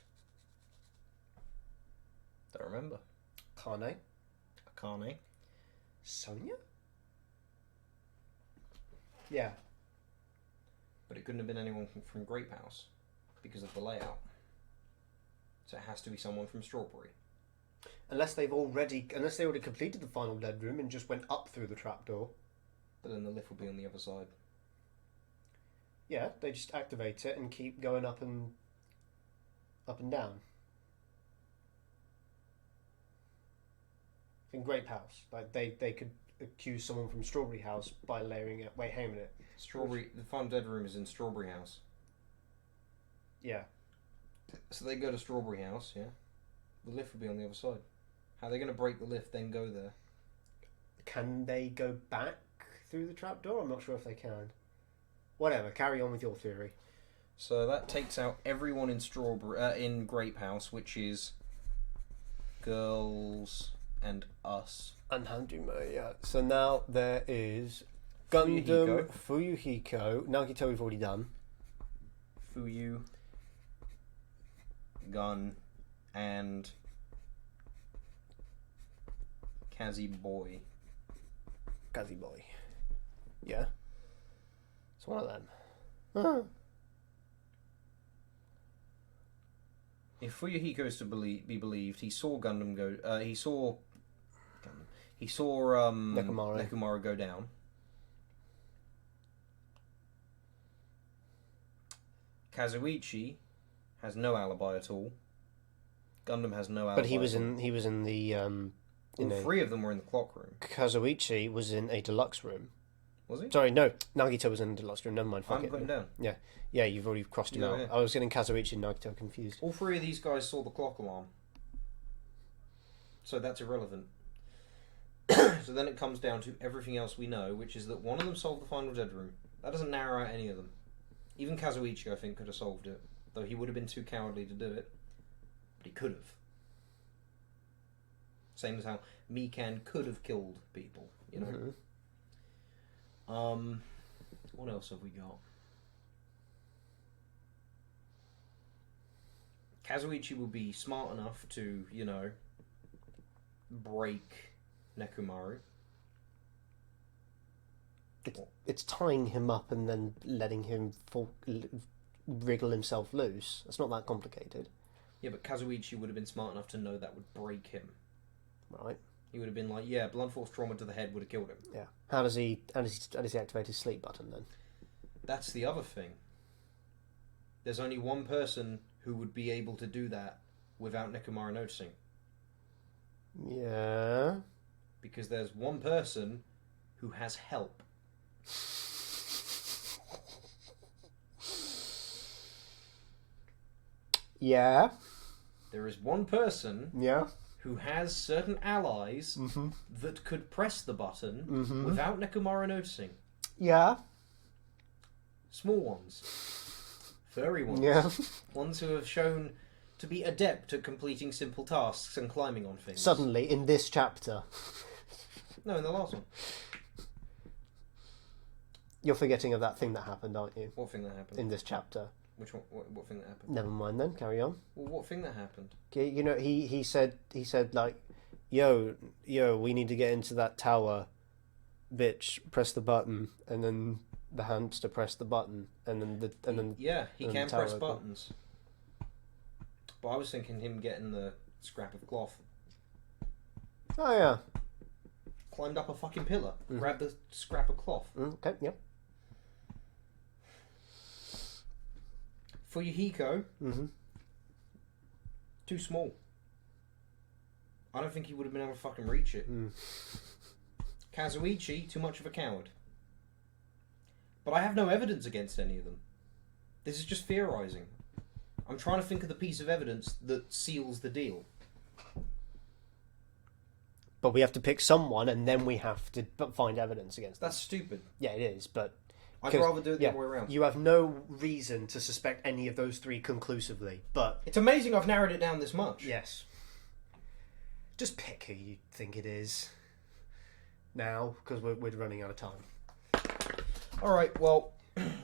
Don't remember. Kane? Akane. Sonia? Yeah. But it couldn't have been anyone from Grape House because of the layout. So it has to be someone from Strawberry. Unless they already completed the final dead room and just went up through the trapdoor. But then the lift will be on the other side. Yeah, they just activate it and keep going up and down. in Grape House. Like they could accuse someone from Strawberry House by layering it. Wait, hang on a minute. The Final Dead room is in Strawberry House. Yeah. So they go to Strawberry House, yeah? The lift will be on the other side. How are they going to break the lift, then go there? Can they go back through the trapdoor? I'm not sure if they can. Whatever, carry on with your theory. So that takes out everyone in Grape House, which is girls and us. And Hanjuma, yeah. So now there is Gundam, Fuyuhiko, Nagito we've already done. Fuyu, Gun, and Kazi Boy. Kazi Boy. Yeah. It's one of them. If Fuyuhiko is to be believed, he saw Gundam go. He saw Nekomaru go down. Kazuichi has no alibi at all. Gundam has no alibi. But he was in the all three of them were in the clock room. Kazuichi was in a deluxe room. Was he? Sorry, no. Nagito was in a deluxe room. Never mind. Fuck I'm it. putting down. Yeah. Yeah, you've already crossed him out. Yeah. I was getting Kazuichi and Nagito confused. All three of these guys saw the clock alarm. So that's irrelevant. So then it comes down to everything else we know, which is that one of them solved the Final Dead room. That doesn't narrow out any of them. Even Kazuichi, I think, could have solved it. Though he would have been too cowardly to do it. But he could have. Same as how Mikan could have killed people, you know? Mm-hmm. What else have we got? Kazuichi would be smart enough to, you know, break Nekomaru. It's tying him up and then letting him wriggle himself loose. It's not that complicated. Yeah, but Kazuichi would have been smart enough to know that would break him. Right. He would have been like, yeah, blunt force trauma to the head would have killed him. Yeah. How does he activate his sleep button then? That's the other thing. There's only one person who would be able to do that without Nekomaru noticing. Yeah. Because there's one person who has help. Yeah. There is one person Yeah. who has certain allies that could press the button without Nekomaru noticing. Yeah. Small ones. Furry ones. Yeah. Ones who have shown to be adept at completing simple tasks and climbing on things. Suddenly, in this chapter. No, in the last one. You're forgetting of that thing that happened, aren't you? What thing that happened? In this chapter. Which one? What thing that happened? Never mind then, carry on. Well, what thing that happened? Okay, you know, he said like, yo, we need to get into that tower. Bitch, press the button, and then the hamster pressed the button, and then yeah, he and can the tower press opened. buttons. But I was thinking him getting the scrap of cloth. Oh yeah. Climbed up a fucking pillar, grabbed the scrap of cloth. Okay, yep. Fuyuhiko, too small. I don't think he would have been able to fucking reach it. Kazuichi, too much of a coward. But I have no evidence against any of them. This is just theorizing. I'm trying to think of the piece of evidence that seals the deal. But we have to pick someone, and then we have to find evidence against them. That's stupid. Yeah, it is, but... I'd rather do it the other way around. You have no reason to suspect any of those three conclusively, but... It's amazing I've narrowed it down this much. Yes. Just pick who you think it is. Now, because we're running out of time. Alright, well,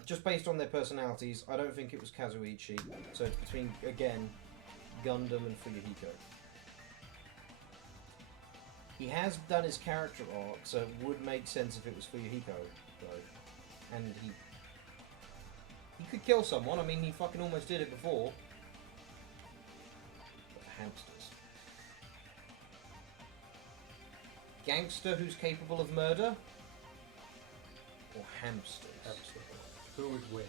just based on their personalities, I don't think it was Kazuichi. So it's between, again, Gundam and Fuyuhiko. He has done his character arc, so it would make sense if it was Fuyuhiko, though. And he could kill someone. I mean, he fucking almost did it before. But the hamsters. Gangster who's capable of murder? Or hamsters? Hamster. Who would win?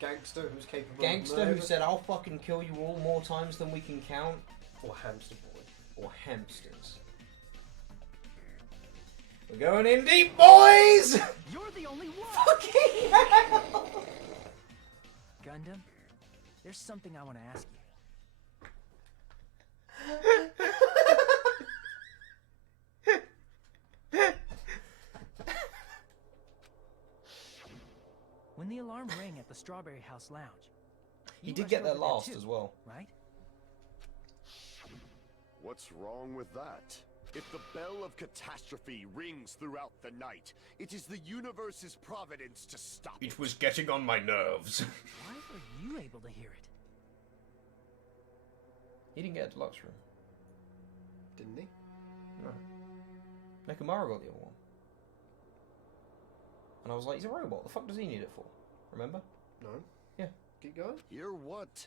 Gangster who's capable Gangster of murder? who said, I'll fucking kill you all more times than we can count? Or hamster boy? Or hamsters? We're going in deep, boys! You're the only one! Fucking hell! Gundam, there's something I want to ask you. When the alarm rang at the Strawberry House Lounge, He you did rushed get there over last too, as well. right? What's wrong with that? If the bell of catastrophe rings throughout the night, it is the universe's providence to stop it. It was getting on my nerves. Why were you able to hear it? He didn't get a deluxe room. Didn't he? No. Nekomaru got the other one. And I was like, he's a robot. The fuck does he need it for? Remember? No. Yeah. Keep going. Hear what?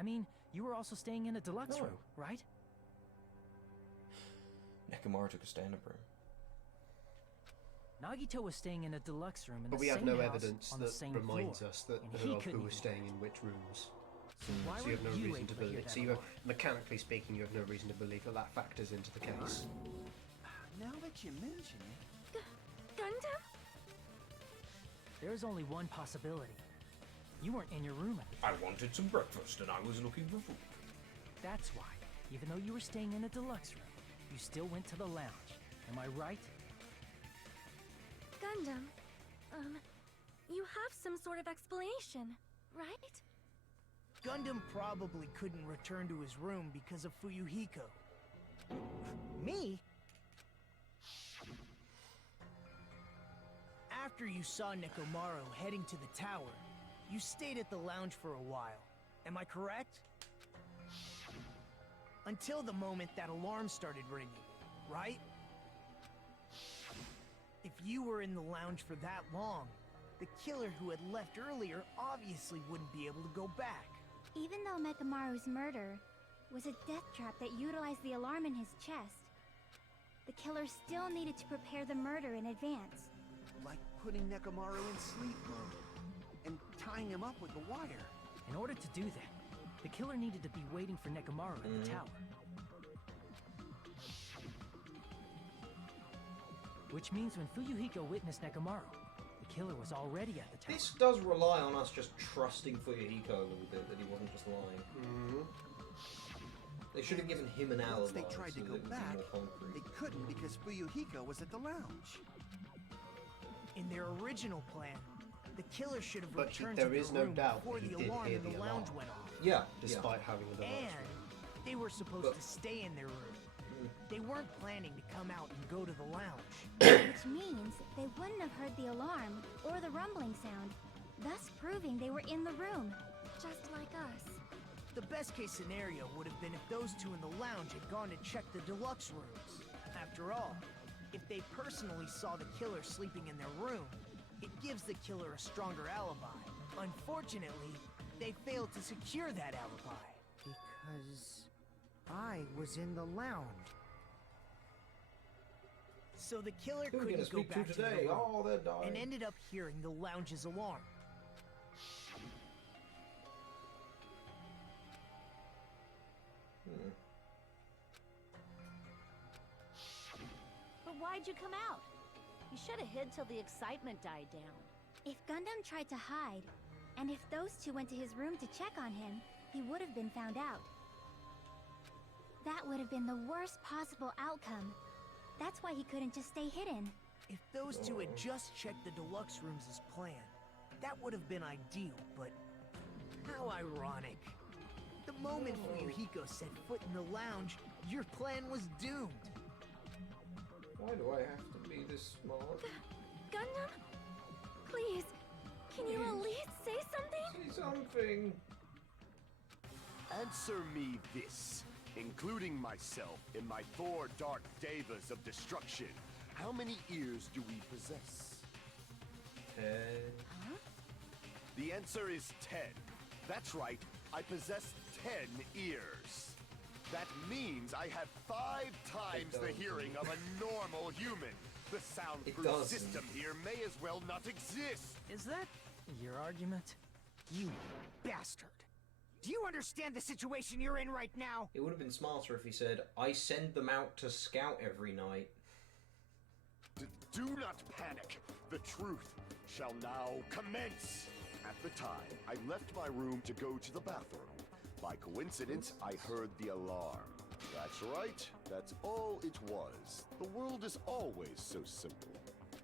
I mean, you were also staying in a deluxe No. room, right? Nekomaru took a stand-up room. Nagito was staying in a deluxe room in But the we have same no house evidence on the that same reminds floor, us that and who he of who couldn't was even staying hear in which rooms. So why So you have were no you reason able to to hear believe. that So you have, alarm? mechanically speaking, you have no reason to believe that that factors into the case. Now that you mention it, Gundam? There is only one possibility. You weren't in your room at the time. I wanted some breakfast and I was looking for food. That's why, even though you were staying in a deluxe room, you still went to the lounge. Am I right? Gundam, you have some sort of explanation, right? Gundam probably couldn't return to his room because of Fuyuhiko. Me? After you saw Nekomaru heading to the tower, you stayed at the lounge for a while. Am I correct? Until the moment that alarm started ringing, right? If you were in the lounge for that long, the killer who had left earlier obviously wouldn't be able to go back. Even though Mekamaru's murder was a death trap that utilized the alarm in his chest, the killer still needed to prepare the murder in advance. like putting Nekomaru in sleep mode and tying him up with the wire. In order to do that, the killer needed to be waiting for Nekomaru at the tower. Which means when Fuyuhiko witnessed Nekomaru, the killer was already at the tower. This does rely on us just trusting Fuyuhiko a little bit, that he wasn't just lying. They should have given him an alibi. Once they tried so to that go it would be back, more concrete. they couldn't because Fuyuhiko was at the lounge. In their original plan, the killer should have But returned there to is the no room doubt before that he the did alarm hear in the the lounge alarm. went off. Yeah, Despite having the deluxe And room. they were supposed But- to stay in their room. They weren't planning to come out and go to the lounge. Which means they wouldn't have heard the alarm or the rumbling sound, thus proving they were in the room, just like us. The best case scenario would have been if those two in the lounge had gone to check the deluxe rooms. After all, if they personally saw the killer sleeping in their room, it gives the killer a stronger alibi. Unfortunately, they failed to secure that alibi. Because I was in the lounge. So the killer Who are we couldn't gonna go speak to back to their today? room Oh, they're dying. and ended up hearing the lounge's alarm. But why'd you come out? You should have hid till the excitement died down. If Gundam tried to hide, and if those two went to his room to check on him, he would have been found out. That would have been the worst possible outcome. That's why he couldn't just stay hidden. If those two had just checked the deluxe rooms as planned, that would have been ideal, but how ironic. The moment Fuyuhiko set foot in the lounge, your plan was doomed. Why do I have to be this smart? Gundam? Please, can you at least say something? Say something. Answer me this. Including myself in my 4 dark devas of destruction, how many ears do we possess? 10. The answer is 10. That's right, I possess 10 ears. That means I have 5 times the doesn't. hearing of a normal human. The soundproof doesn't. system here may as well not exist. Is that your argument? You bastard. Do you understand the situation you're in right now? It would have been smarter if he said, I send them out to scout every night. Do not panic. The truth shall now commence. At the time, I left my room to go to the bathroom. By coincidence, I heard the alarm. That's right. That's all it was. The world is always so simple.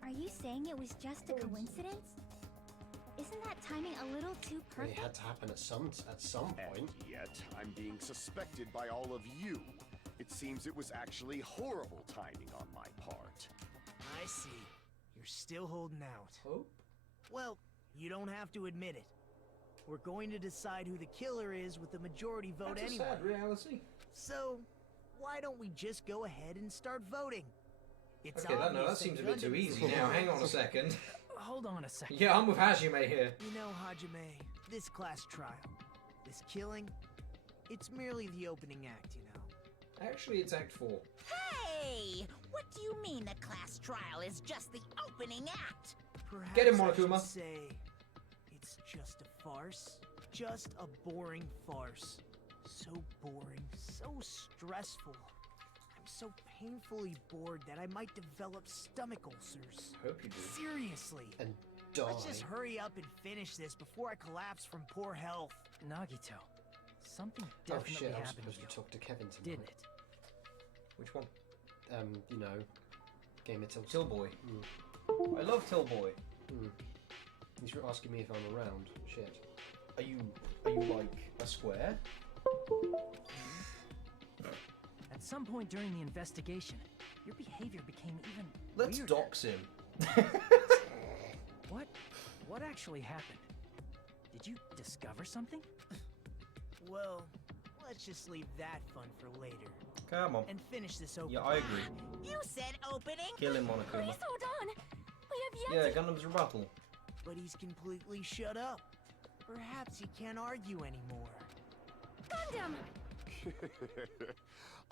Are you saying it was just a coincidence? Isn't that timing a little too It perfect? had to happen at some And point. yet, I'm being suspected by all of you. It seems it was actually horrible timing on my part. I see. You're still holding out. Hope? Well, you don't have to admit it. We're going to decide who the killer is with the majority vote That's anyway. a sad reality. So, why don't we just go ahead and start voting? It's Okay, that obvious seems a bit too Gundam is easy the now. Hang on a killer. second. Hold on a second. Yeah, I'm with Hajime here. You know, Hajime, this class trial, this killing, it's merely the opening act, you know. Actually, it's Act 4. Hey! What do you mean the class trial is just the opening act? Perhaps Get him, I should Monokuma. say it's just a farce. Just a boring farce. So boring, so stressful. I'm so painfully bored that I might develop stomach ulcers. Hope you do. Seriously. And die. Let's just hurry up and finish this before I collapse from poor health. Nagito, something Oh definitely shit, I was happened supposed to you, to talk to Kevin tonight. didn't it? Which one? You know, Game of Tilson. Tillboy. I love Tillboy. He's asking me if I'm around. Shit. Are you like a square? At some point during the investigation, your behavior became even Let's weirder. dox him. What actually happened? Did you discover something? Well, let's just leave that fun for later. Come on. And finish this open. Yeah, I agree. You said opening? Kill him, Monokuma. Please hold on. We Yeah, have yet Gundam's rebuttal. But he's completely shut up. Perhaps he can't argue anymore. Gundam!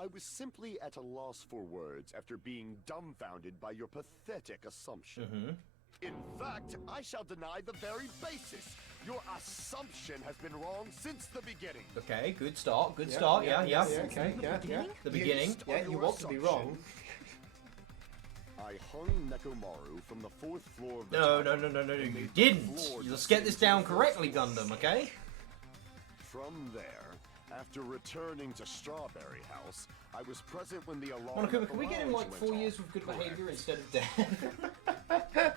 I was simply at a loss for words after being dumbfounded by your pathetic assumption. In fact, I shall deny the very basis. Your assumption has been wrong since the beginning. Okay, good start. Good start. Yeah. Okay, yeah. The beginning. Yeah, you want to be wrong. I hung Nekomaru from the 4th floor of the No, tower. no, you didn't. Let's get this down correctly, Gundam, okay? From there, after returning to Strawberry House, I was present when the alarm Monokuma, at can the we get him lounge like went 4 years off. with good Correct. behavior instead of death?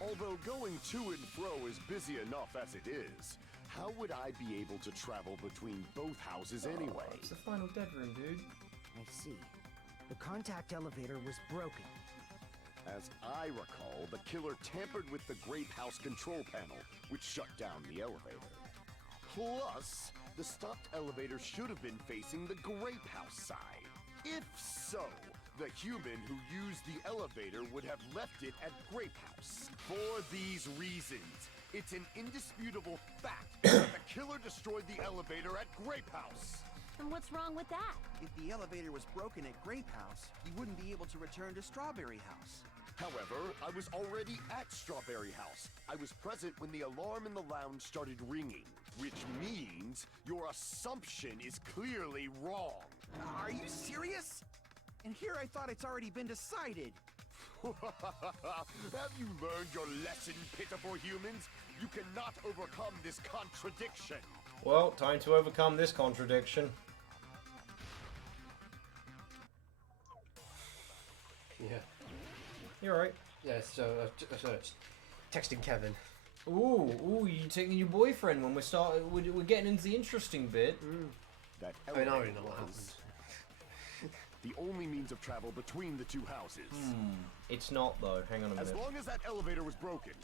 Although going to and fro is busy enough as it is, how would I be able to travel between both houses anyway? It's the final dead room, dude. I see. The contact elevator was broken. As I recall, the killer tampered with the Grape House control panel, which shut down the elevator. Plus, the stopped elevator should have been facing the Grape House side. If so, the human who used the elevator would have left it at Grape House. For these reasons, it's an indisputable fact that the killer destroyed the elevator at Grape House. And what's wrong with that? If the elevator was broken at Grape House, you wouldn't be able to return to Strawberry House. However, I was already at Strawberry House. I was present when the alarm in the lounge started ringing, which means your assumption is clearly wrong. Are you serious? And here I thought it's already been decided. Have you learned your lesson, pitiful humans? You cannot overcome this contradiction. Well, time to overcome this contradiction. Yeah. You're right. Yeah, so texting Kevin. Ooh, you taking your boyfriend when we're getting into the interesting bit. That I mean, I already elevator know what was the only means of travel between the two houses. It's not though. Hang on a minute. As long as that elevator was broken,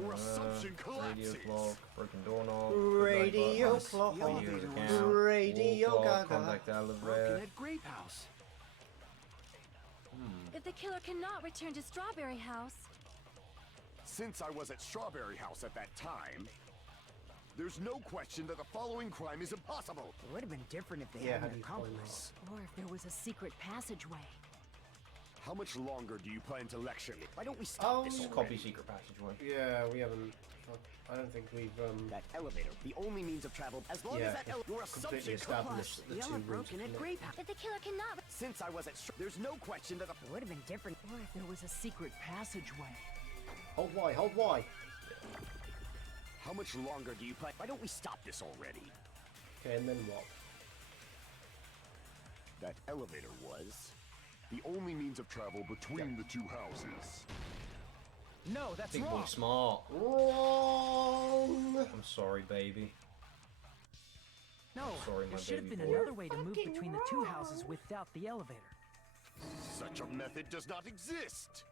your assumption Radio collapses. clock, broken doorknob. Radio buttons, clock, radio was account, radio wall clock, gaga. contact Broken elevator. at Grape House. If the killer cannot return to Strawberry House, Since I was at Strawberry House at that time, there's no question that the following crime is impossible. It would have been different if they Yeah, had how an do you find accomplice. or if there was a secret passageway. How much longer do you plan to lecture me? Why don't we stop this Just already? copy secret passageway. Yeah, we haven't. I don't think we've That elevator, the only means of travel. As long Yeah, as that your completely assumption established the The two elevator routes. broken at Grape House. But the killer cannot. Since I was at there's no question that It would have been different. Or if there was a secret passageway. Hold Y, hold Y. How much longer do you plan? Why don't we stop this already? Okay, and then what? That elevator was the only means of travel between the two houses. No, that's Big boy wrong. smart. Wrong. I'm sorry, baby. No, Sorry, my there should have baby been boy. another way to move between the two houses without the elevator. Such a method does not exist.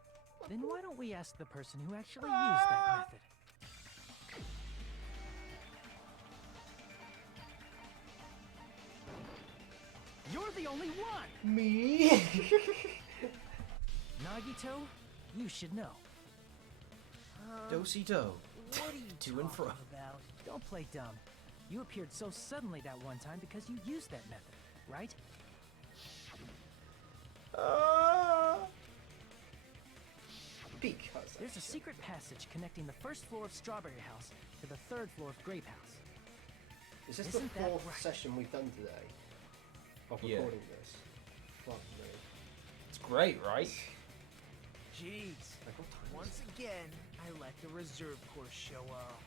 Then why don't we ask the person who actually used that method? You're the only one! Me? Nagito, you should know. Do-si-do. What are you To and fro. talking about? Don't play dumb. You appeared so suddenly that one time because you used that method, right? Because There's a secret passage connecting the first floor of Strawberry House to the third floor of Grape House. Is this Isn't the that fourth right? session we've done today? Of Yeah. recording this? Fuck me. It's great, right? Jeez. Like, what time is Once again, I let the reserve course show up.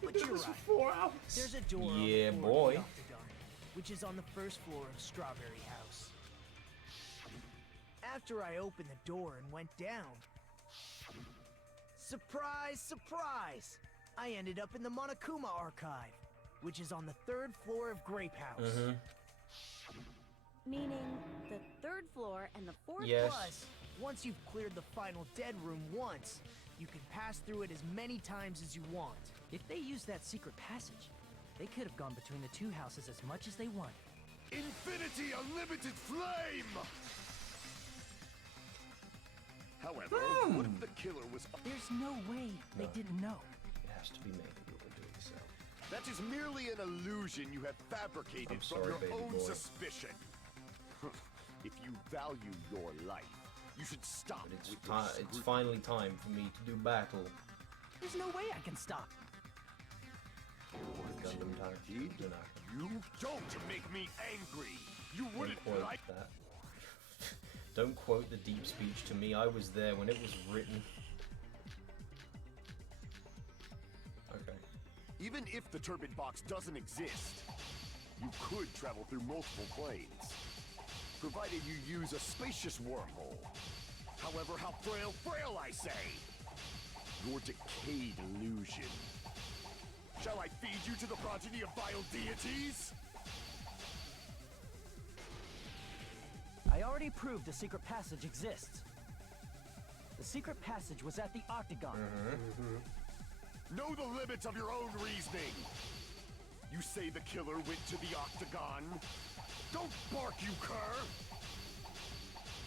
it? But you're This was right. 4 hours. There's a door Yeah, on the floor boy. of the Octagon, which is on the first floor of Strawberry House. After I opened the door and went down, surprise, surprise! I ended up in the Monokuma Archive, which is on the third floor of Grape House. Mm-hmm. Meaning the third floor and the fourth Yes. Plus, once you've cleared the final dead room once, you can pass through it as many times as you want. If they used that secret passage, they could have gone between the two houses as much as they wanted. Infinity Unlimited Flame! However, what if the killer was... There's no way they No. didn't know. It has to be me who are doing so. That is merely an illusion you have fabricated I'm from sorry, your baby own boy. suspicion. If you value your life, you should stop But it's, with your it's scrutiny. finally time for me to do battle. There's no way I can stop. Gundam time. Indeed, Dunno. you don't make me angry. You Don't wouldn't quote like... that. Don't quote the deep speech to me. I was there when it was written. Okay. Even if the turbid box doesn't exist, you could travel through multiple planes, provided you use a spacious wormhole. However, how frail I say! Your decayed illusion. Shall I feed you to the progeny of vile deities? I already proved the secret passage exists. The secret passage was at the Octagon. Know the limits of your own reasoning. You say the killer went to the Octagon. Don't bark, you cur!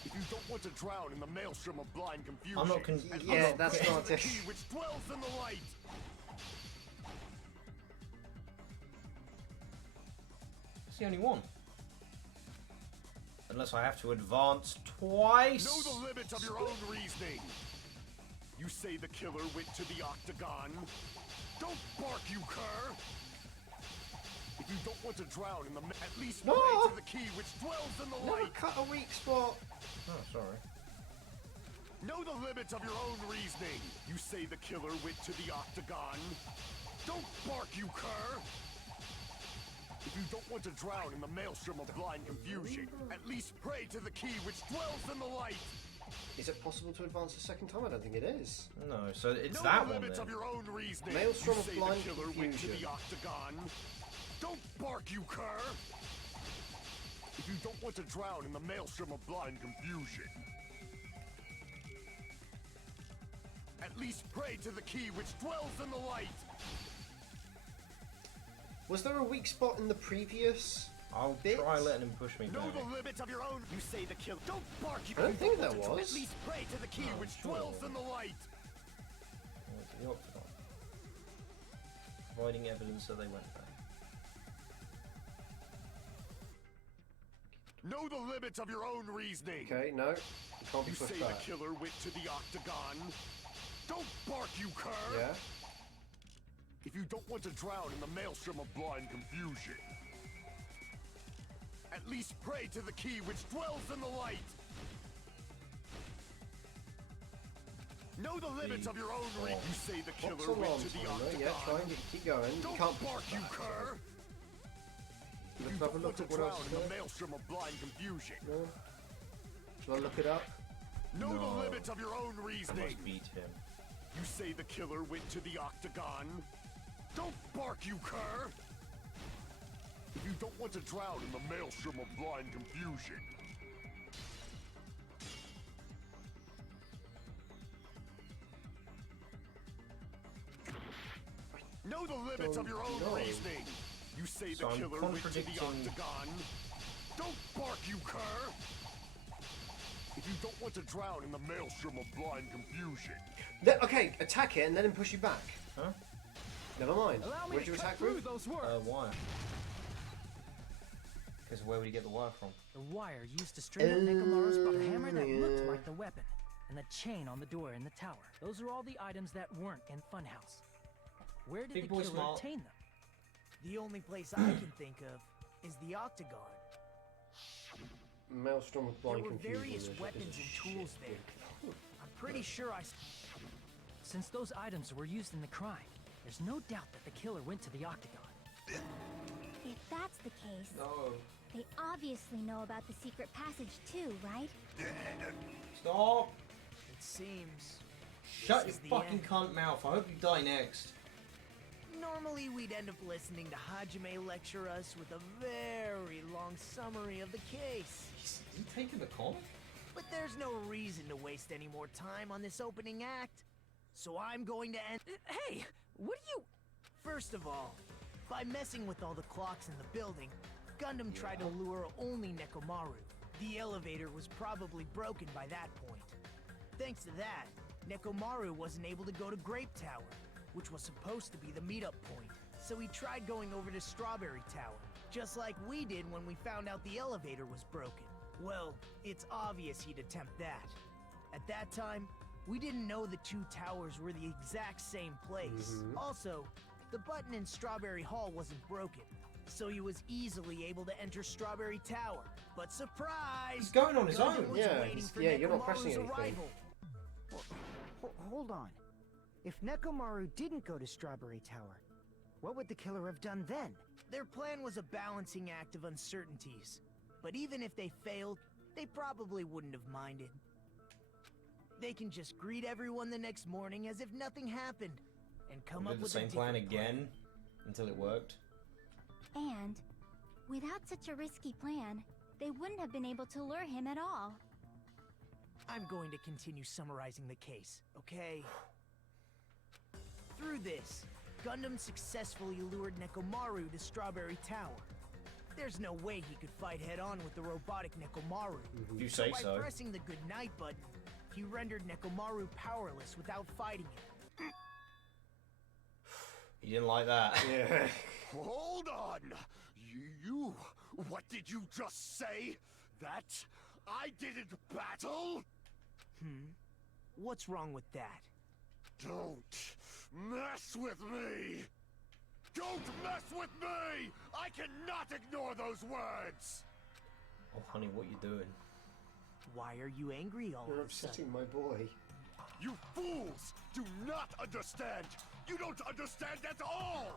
If you don't want to drown in the maelstrom of blind confusion, I'm not at Yeah, least that's praise not the it. key which dwells in the light. It's the only one. Unless I have to advance twice. Know the limits of your own reasoning. You say the killer went to the Octagon. Don't bark, you cur! If you don't want to drown in the at least No! pray to the key which dwells in the Never light. cut a weak spot. Oh, sorry. Know the limits of your own reasoning. You say the killer went to the Octagon. Don't bark, you cur! If you don't want to drown in the maelstrom of blind confusion, at least pray to the key which dwells in the light. Is it possible to advance a second time? I don't think it is. No, so it's Know that the one limits then. of your own reasoning. Maelstrom You of say blind the killer went to confusion. the Octagon. Don't bark, you cur! If you don't want to drown in the maelstrom of blind confusion, at least pray to the key which dwells in the light. Was there a weak spot in the previous? I'll bits? try letting him push me Know back. the limits of your own. You say the killer. Don't bark, you I don't think there At was. least pray to the key No, which sure. dwells in the light. Went to the Octagon. Providing evidence that they went there. Know the limits of your own reasoning. Okay, no. You can't be You say pushed the back. killer went to the octagon. Don't bark, you cur! Yeah? If you don't want to drown in the maelstrom of blind confusion, at least pray to the key which dwells in the light. Know the limits of your own reason. You say the What's killer a went long to the time, though? octagon. Yeah, try and keep going. You Don't can't push bark, you back. cur! If you Let's have a don't look want to at what drown else is in the there. maelstrom of blind confusion, No. Shall I look it up? know No. the limits of your own I reasoning. must beat him. You say the killer went to the octagon. Don't bark, you cur! If you don't want to drown in the maelstrom of blind confusion. Know the limits of your own No. reasoning. You say the So I'm killer went to the contradicting- octagon. Don't bark, you cur! If you don't want to drown in the maelstrom of blind confusion. Okay, attack it and let him push you back. Huh? Never mind. Allow me Where'd to you cut attack through through? those words. Wire. Because where would he get the wire from? The wire used to string up Nekomaru's body, the hammer that looked yeah. like the weapon, and the chain on the door in the tower. Those are all the items that weren't in Funhouse. Where did Big the boy killer smart. obtain them? The only place I can think of is the octagon. Maelstrom of There blind were confusion. various is a weapons and shit tools thing. there. I'm pretty sure I... Since those items were used in the crime, there's no doubt that the killer went to the octagon. If that's the case, No. they obviously know about the secret passage too, right? Stop! It seems... Shut This your is the fucking end. cunt mouth. I hope you die next. Normally we'd end up listening to Hajime lecture us with a very long summary of the case. Is he taking the comic? But there's no reason to waste any more time on this opening act. So I'm going to end... Hey, what are you... First of all, by messing with all the clocks in the building, Gundam tried to lure only Nekomaru. The elevator was probably broken by that point. Thanks to that, Nekomaru wasn't able to go to Grape Tower, which was supposed to be the meetup point. So he tried going over to Strawberry Tower, just like we did when we found out the elevator was broken. Well, it's obvious he'd attempt that. At that time, we didn't know the two towers were the exact same place. Also, the button in Strawberry Hall wasn't broken, so he was easily able to enter Strawberry Tower. But surprise! He's going on his Gundam own. was Yeah, waiting he's- for yeah, you're not pressing Nekomaru's anything. arrival. Hold on. If Nekomaru didn't go to Strawberry Tower, what would the killer have done then? Their plan was a balancing act of uncertainties. But even if they failed, they probably wouldn't have minded. They can just greet everyone the next morning as if nothing happened, and come We up did the with same a plan different again until it worked. And without such a risky plan, they wouldn't have been able to lure him at all. I'm going to continue summarizing the case, okay? Through this, Gundam successfully lured Nekomaru to Strawberry Tower. There's no way he could fight head-on with the robotic Nekomaru. If you say By so. pressing the goodnight button, he rendered Nekomaru powerless without fighting him. He didn't like that. Yeah. Hold on! You... What did you just say? That I didn't battle? What's wrong with that? Don't mess with me! Don't mess with me! I cannot ignore those words! Oh, honey, what you doing? Why are you angry all You're of a sudden? upsetting my boy. You fools do not understand! You don't understand at all!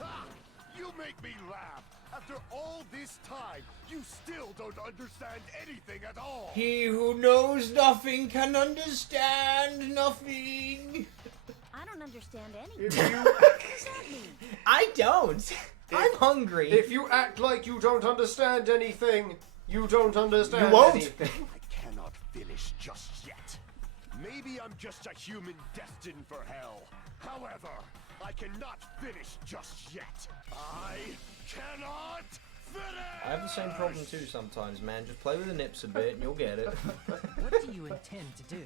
Ha! You make me laugh! After all this time, you still don't understand anything at all! He who knows nothing can understand nothing. I don't understand If anything. you, What does that mean? I don't. I'm hungry. if you act like you don't understand anything, you don't understand You won't. anything. I cannot finish just yet. Maybe I'm just a human destined for hell. However, I cannot finish just yet. I cannot finish! I have the same problem too sometimes, man. Just play with the nips a bit and you'll get it. What do you intend to do?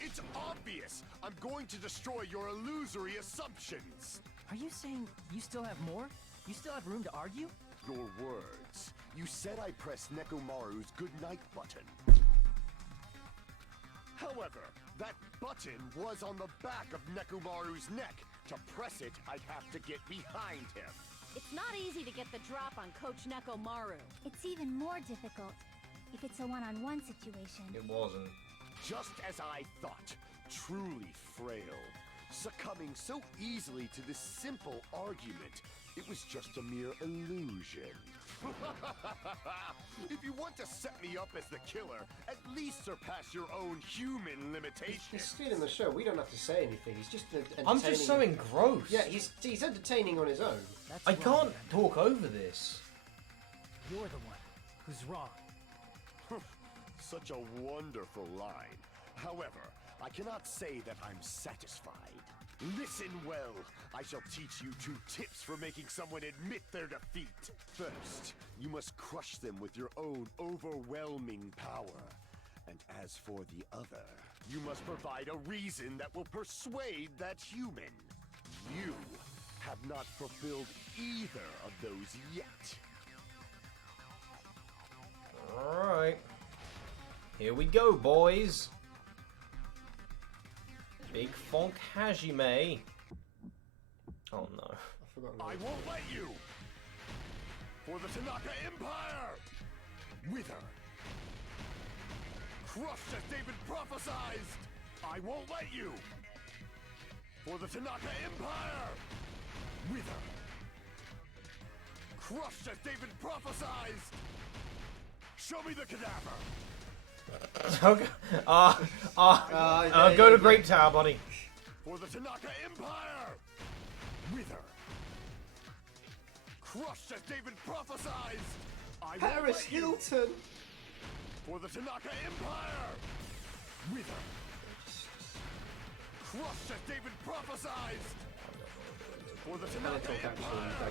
It's obvious. I'm going to destroy your illusory assumptions. Are you saying you still have more? You still have room to argue? ignore words. You said I pressed Nekomaru's goodnight button. However, that button was on the back of Nekomaru's neck. To press it, I'd have to get behind him. It's not easy to get the drop on Coach Nekomaru. It's even more difficult if it's a one-on-one situation. It wasn't. Just as I thought, truly frail. Succumbing so easily to this simple argument, it was just a mere illusion. If you want to set me up as the killer, at least surpass your own human limitations. He's stealing the show. We don't have to say anything. He's just entertaining. I'm just so engrossed. Yeah, he's entertaining on his own. That's I wrong, can't man. talk over this. You're the one who's wrong. Such a wonderful line. However, I cannot say that I'm satisfied. Listen well. I shall teach you 2 tips for making someone admit their defeat. First, you must crush them with your own overwhelming power. And as for the other, you must provide a reason that will persuade that human. You have not fulfilled either of those yet. Alright. Here we go, boys. Big Fonk Hajime. Oh no. I forgot. I won't let you! For the Tanaka Empire! Wither! Crushed as David prophesied! I won't let you! For the Tanaka Empire! Wither! Crushed as David prophesied! Show me the cadaver! Okay. Go to Great Tower, buddy. For the Tanaka Empire! Wither! Crushed as David prophesied! I won't Paris let you. Hilton. For the Tanaka Empire! Wither! Crushed as David prophesied! For the Tanaka Empire!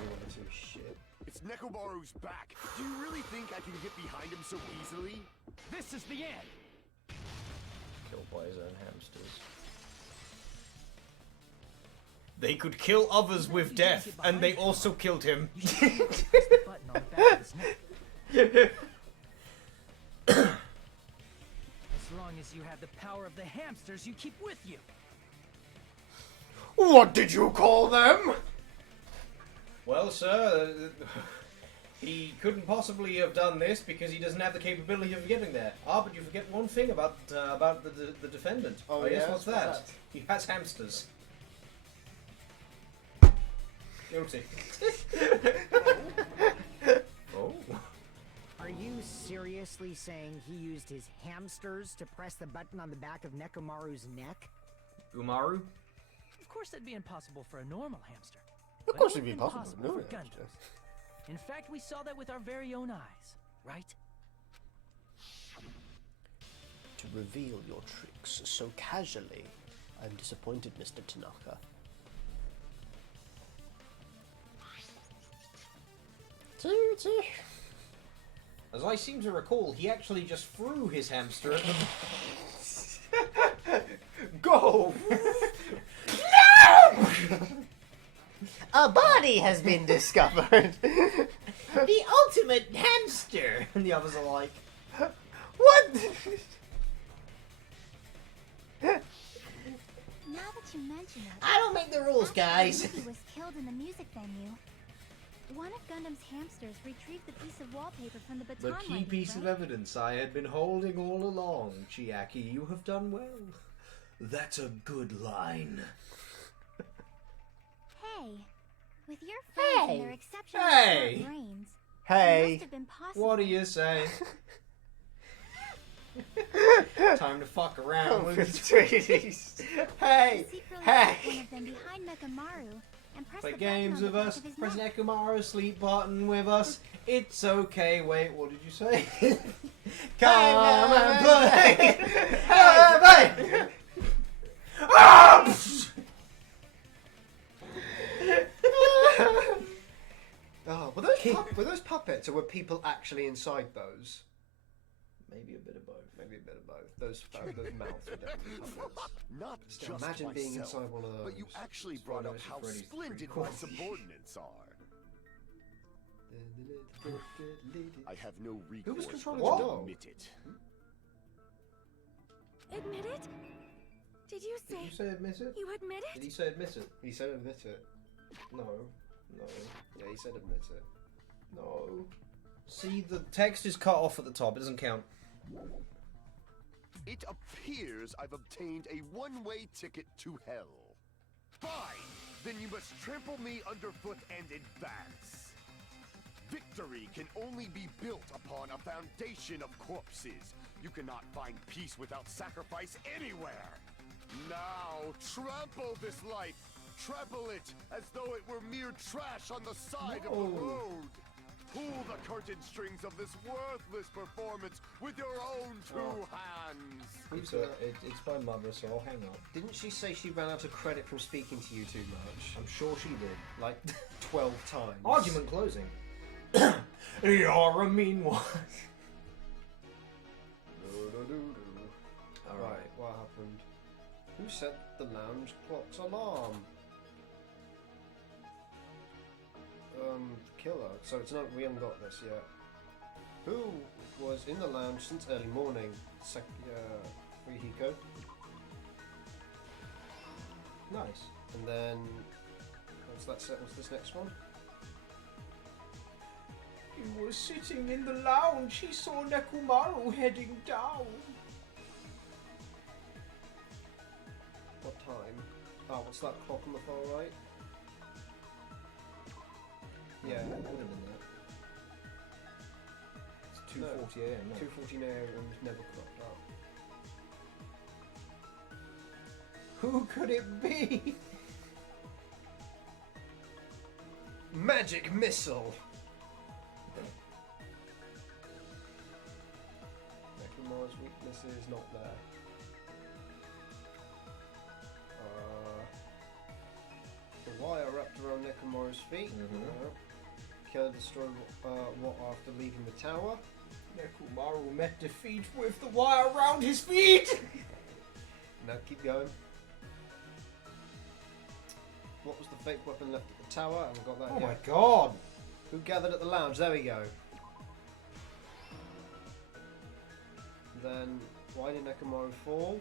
Shit. It's Nekomaru's back. Do you really think I can get behind him so easily? This is the end. Killed by his own hamsters. They could kill others with death, and they also killed him. You should press the button on the back of his neck. As long as you have the power of the hamsters you keep with you. What did you call them? Well, sir, he couldn't possibly have done this because he doesn't have the capability of getting there. Ah, but you forget one thing about the defendant. Oh, yes, yeah? what's What's that? that? He has hamsters. Guilty. Oh. Are you seriously saying he used his hamsters to press the button on the back of Nekomaru's neck? Umaru? Of course that'd be impossible for a normal hamster. Of But course it it'd be would've been possible. possible No, for Gundams. In fact, we saw that with our very own eyes, right? To reveal your tricks so casually, I'm disappointed, Mr. Tanaka. As I seem to recall, he actually just threw his hamster at them. Go! A body has been discovered. The ultimate hamster! And the others are like, What? Now that you mention it, I don't make the rules, guys! He was killed in the music venue. One of Gundam's hamsters retrieved the piece of wallpaper from the baton The key library, piece of right? evidence I had been holding all along, Chiaki. You have done well. That's a good line. Hey, with your friends and their exceptional Hey! smart brains, it Hey. must have been possible. What do you say? Time to fuck around with treaties. Hey! to secretly Hey! put one of them behind Mekamaru and press Play the button games on the with back us. of his Press neck. Nekomaru sleep button with us. It's okay. Wait, what did you say? Come and play. Hey, Ah! Oh, were those puppets, or were people actually inside those? Maybe a bit of both. Maybe a bit of both. Those mouths were definitely puppets. Not Still, just imagine myself, being inside one of those. but you actually That's why brought up Freddy's how pretty splendid cool. my subordinates are. I have no recourse. Who was controlling but the to dog? admit it. Admit it? Did you Did say... you say admit it? You admit Did it? he say admit it? He said admit it. No. No. Yeah, he said admit it. No. See, the text is cut off at the top. It doesn't count. It appears I've obtained a one-way ticket to hell. Fine! Then you must trample me underfoot and advance. Victory can only be built upon a foundation of corpses. You cannot find peace without sacrifice anywhere. Now, trample this life. Trample it as though it were mere trash on the side of the road. Pull the curtain strings of this worthless performance with your own two hands. It's my mother, so I'll hang up. Didn't she say she ran out of credit from speaking to you too much? I'm sure she did. Like 12 times. Argument closing. You're a mean one. Alright, what happened? Who set the lounge clock's alarm? Killer. So it's not. We haven't got this yet. Who was in the lounge since early morning? Rihiko. Nice. And then what's that set? What's this next one? He was sitting in the lounge. He saw Nekomaru heading down. What time? Oh, what's that clock on the far right? Yeah, What would have been that? It's 2:40 a.m. no? 2:14 a.m. never cropped up. Who could it be? Magic missile. Nekomaru's weakness is not there. The wire wrapped around Nekomaru's feet. Killer destroyed what after leaving the tower. Nekomaru met defeat with the wire around his feet. Now keep going. What was the fake weapon left at the tower? I haven't got that Oh yet. my god. Who gathered at the lounge? There we go. Then, why did Nekomaru fall?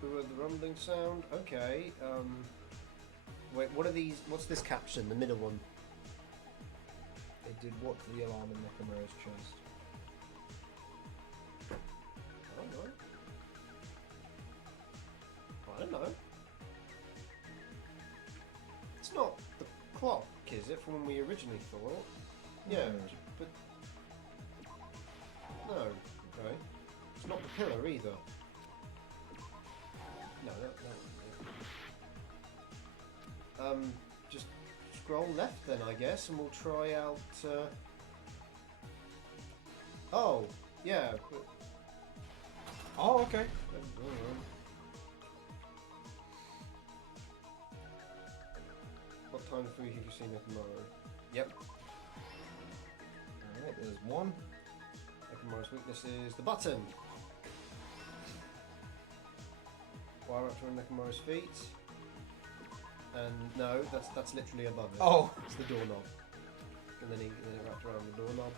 Who heard the rumbling sound? Okay. Wait, what are these? What's this caption? The middle one. They did what to the alarm in Nekomaru's chest? I don't know. I don't know. It's not the clock, is it, from when we originally thought? Yeah, but... No, okay. It's not the pillar either. No, that just scroll left then, I guess, and we'll try out, Oh, yeah. But... Oh, okay. What time have you seen Nekomaru? Yep. Alright, there's one. Nekomaru's weakness is the button. Wire up to Nekomaru's feet. And no, that's literally above it. Oh. It's the doorknob. And then it wrapped around the doorknob.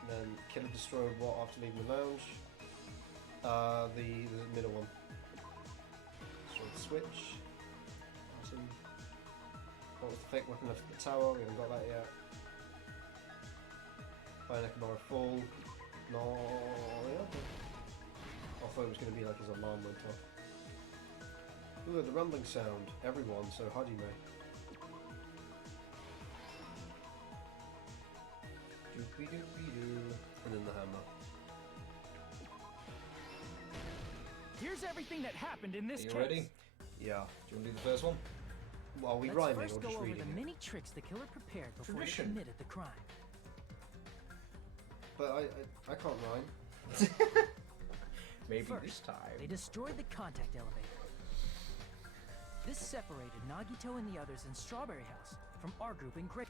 And then Killer destroyed what after leaving the lounge? The middle one. Destroyed the switch. Awesome. What was the fake weapon left at the tower? We haven't got that yet. By Nekomaru fall. No, yeah. I thought it was going to be like his alarm went off. Ooh, the rumbling sound. Everyone, so Hajime. Doopy-doopy-doo. And then the hammer. Here's everything that happened in this Are you case. ready? Yeah. Do you want to do the first one? Well, are we Let's rhyming first or go just over reading the it? many tricks the killer prepared before Tradition. he committed the crime. But I can't rhyme. Maybe First, this time. they destroyed the contact elevator. This separated Nagito and the others in Strawberry House from our group in Great.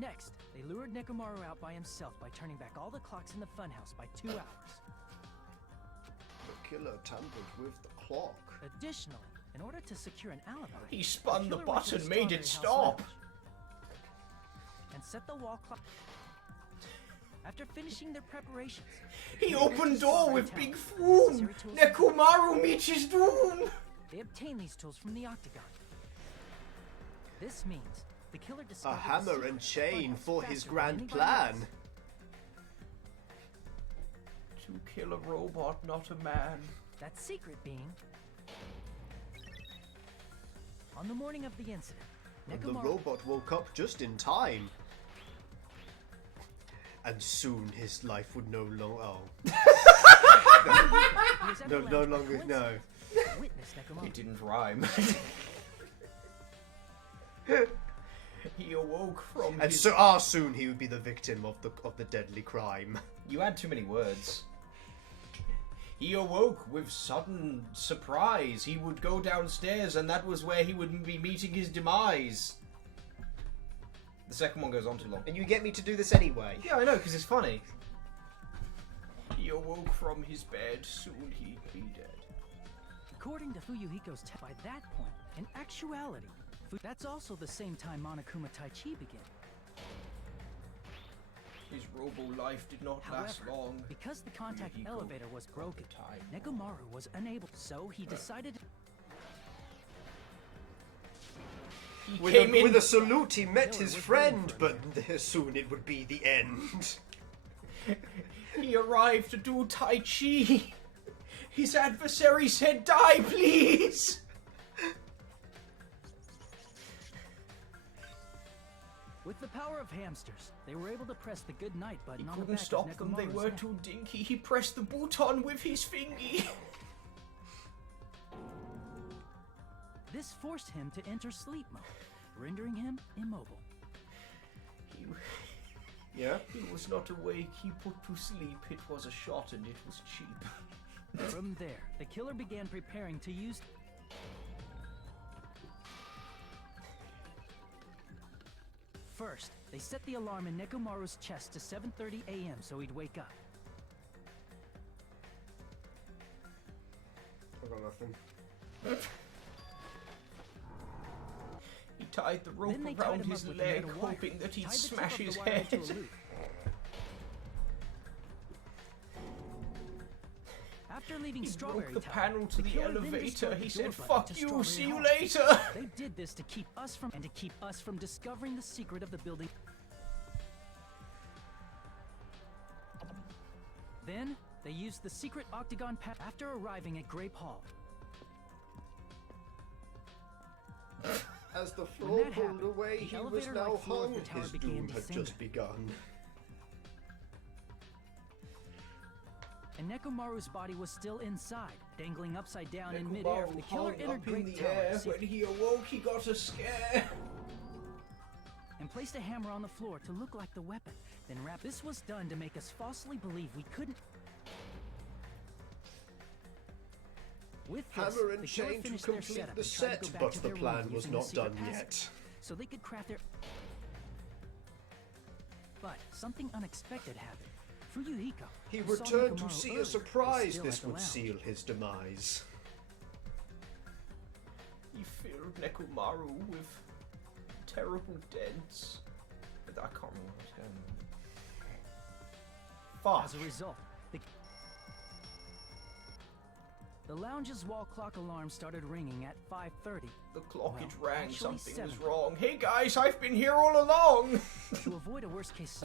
Next, they lured Nekomaru out by himself by turning back all the clocks in the funhouse by 2 hours. killer tampered with the clock. Additionally, in order to secure an alibi, He spun the killer went to button, made it Strawberry House stop. Lounge and set the wall clock. After finishing their preparations, He they went to opened door with Strawberry big Town. foom. Necessary tools- Nekomaru meets his doom. They obtain these tools from the Octagon. This means the killer A discovered the hammer secret and of the chain funhouse for his faster than grand anybody plan. else. To kill a robot, not a man. That secret being, on the morning of the incident, And the Nekomaru robot woke up just in time. And soon his life would no longer. Oh. who was at No, the no lounge by longer. No. coincidence, witnessed Nekomaru. It didn't rhyme. He awoke from And his... so, soon he would be the victim of the deadly crime. You had too many words. He awoke with sudden surprise. He would go downstairs and that was where he would be meeting his demise. The second one goes on too long. And you get me to do this anyway. Yeah, I know, because it's funny. He awoke from his bed. Soon he'd be dead. According to Fuyuhiko's by that point, in actuality, that's also the same time Monokuma Tai Chi began. His robo life did not last However, long. because the contact Fuyuhiko elevator was broken, time. Nekomaru was unable, so he decided He With came in. with a salute, he met Killer his was friend, waiting but soon it would be the end. He arrived to do Tai Chi. His adversary said, "Die, please." with the power of hamsters, they were able to press the good night He button on the couldn't back stop of them. They Nekomaru's were neck. too dinky. He pressed the button with his fingy. This forced him to enter sleep mode, rendering him immobile. Yeah? He was not awake. He put to sleep. It was a shot and it was cheap. From there, the killer began preparing to use. First, they set the alarm in Nekomaru's chest to 7:30 a.m. so he'd wake up. I got nothing. He tied the rope Then they tied around him his up with leg, another wire, hoping that he'd tied the tip smash of the his wire head. into a loop. After leaving He Strawberry broke the Town, panel to the killer then elevator. destroyed He the door said, button "Fuck to you, Strawberry see you Hall." later." They did this to keep us from discovering the secret of the building. Then they used the secret octagon path after arriving at Grape Hall. As the When floor that pulled happened, away, the he was elevator-like now floor of hung. the tower His began doom had descending. just begun. And Nekomaru's body was still inside, dangling upside down in midair. Nekomaru The killer hung entered up in Grape the Tower air. to see- When he awoke, he got a scare. and placed a hammer on the floor to look like the weapon. Then this was done to make us falsely believe we couldn't. With this, Hammer and the killer chain to finished their complete setup the and tried to set, go back but to the their plan room was using the not secret done passage, yet. so they could craft their. But something unexpected happened. Fuyuhiko, He who saw returned to Nekomaru see earlier, a was surprise. still This at the would lounge. seal his demise. He filled Nekomaru with terrible dents. I can't remember what's going on. As a result, the lounge's wall clock alarm started ringing at 5:30. The clock, Well, it rang. actually Something was 7. wrong. Hey guys, I've been here all along. To avoid a worst case.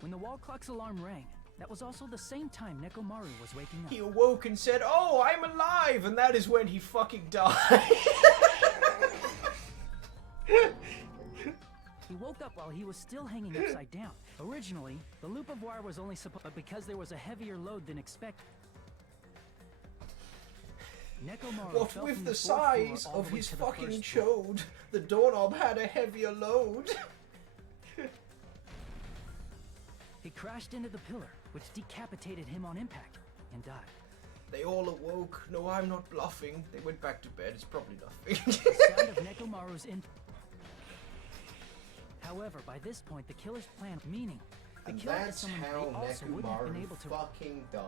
When the wall clock's alarm rang, that was also the same time Nekomaru was waking up. He awoke and said, "Oh, I'm alive," and that is when he fucking died. He woke up while he was still hanging upside down. Originally, the loop of wire was only supposed, but because there was a heavier load than expected. Nekomaru What fell with from the fourth floor size all of the way his to the fucking first floor. chode, the doorknob had a heavier load. He crashed into the pillar, which decapitated him on impact, and died. They all awoke. No, I'm not bluffing. They went back to bed. It's probably nothing. The sound of Nekomaru's in. However, by this point, the killer's plan, meaning The And killer is that's someone how they also wouldn't have been Nekomaru able to. fucking died.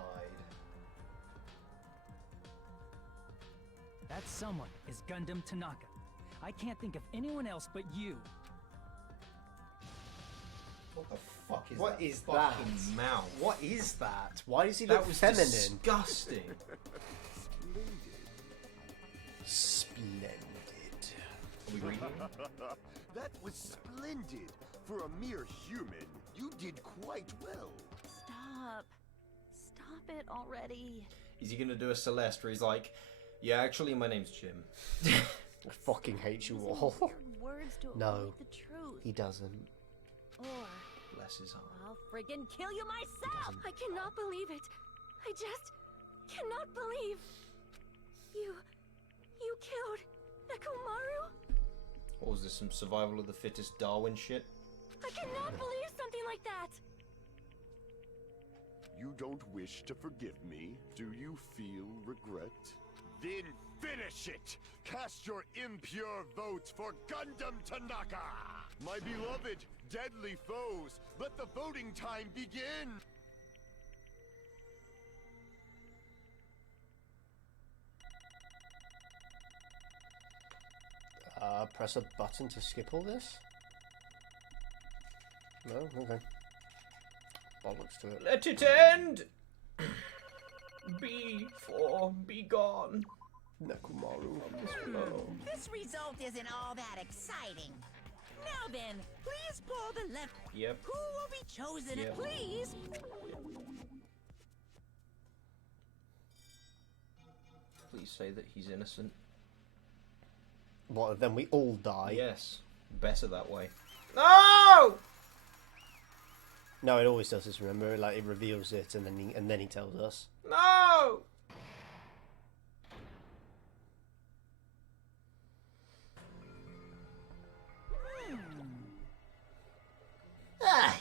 That someone is Gundam Tanaka. I can't think of anyone else but you. What the fuck is What that is fucking that? mouth? What is that? Why does he That look was feminine? disgusting. Splendid. Are we reading? That was splendid. For a mere human, you did quite well. Stop. Stop it already. Is he gonna do a Celeste where he's like, yeah, actually, my name's Jim. I fucking hate you Using all. weird words to No. avoid the truth. He doesn't. Or Bless his heart. I'll friggin' kill you myself! I cannot believe it. I just cannot believe you killed Nekomaru? What was this, some survival of the fittest Darwin shit? I cannot believe something like that. You don't wish to forgive me? Do you feel regret? Then finish it! Cast your impure votes for Gundam Tanaka! My beloved, deadly foes, let the voting time begin! Press a button to skip all this? No? Okay. Bollocks to it. Let it end! Be for be gone. Nekomaru. This result isn't all that exciting. Now then, please pull the left. Yep. Who will be chosen? Yep. Please. Please say that he's innocent. What, then we all die? Yes. Better that way. No! No, it always does this, remember? Like, it reveals it and then he tells us. No!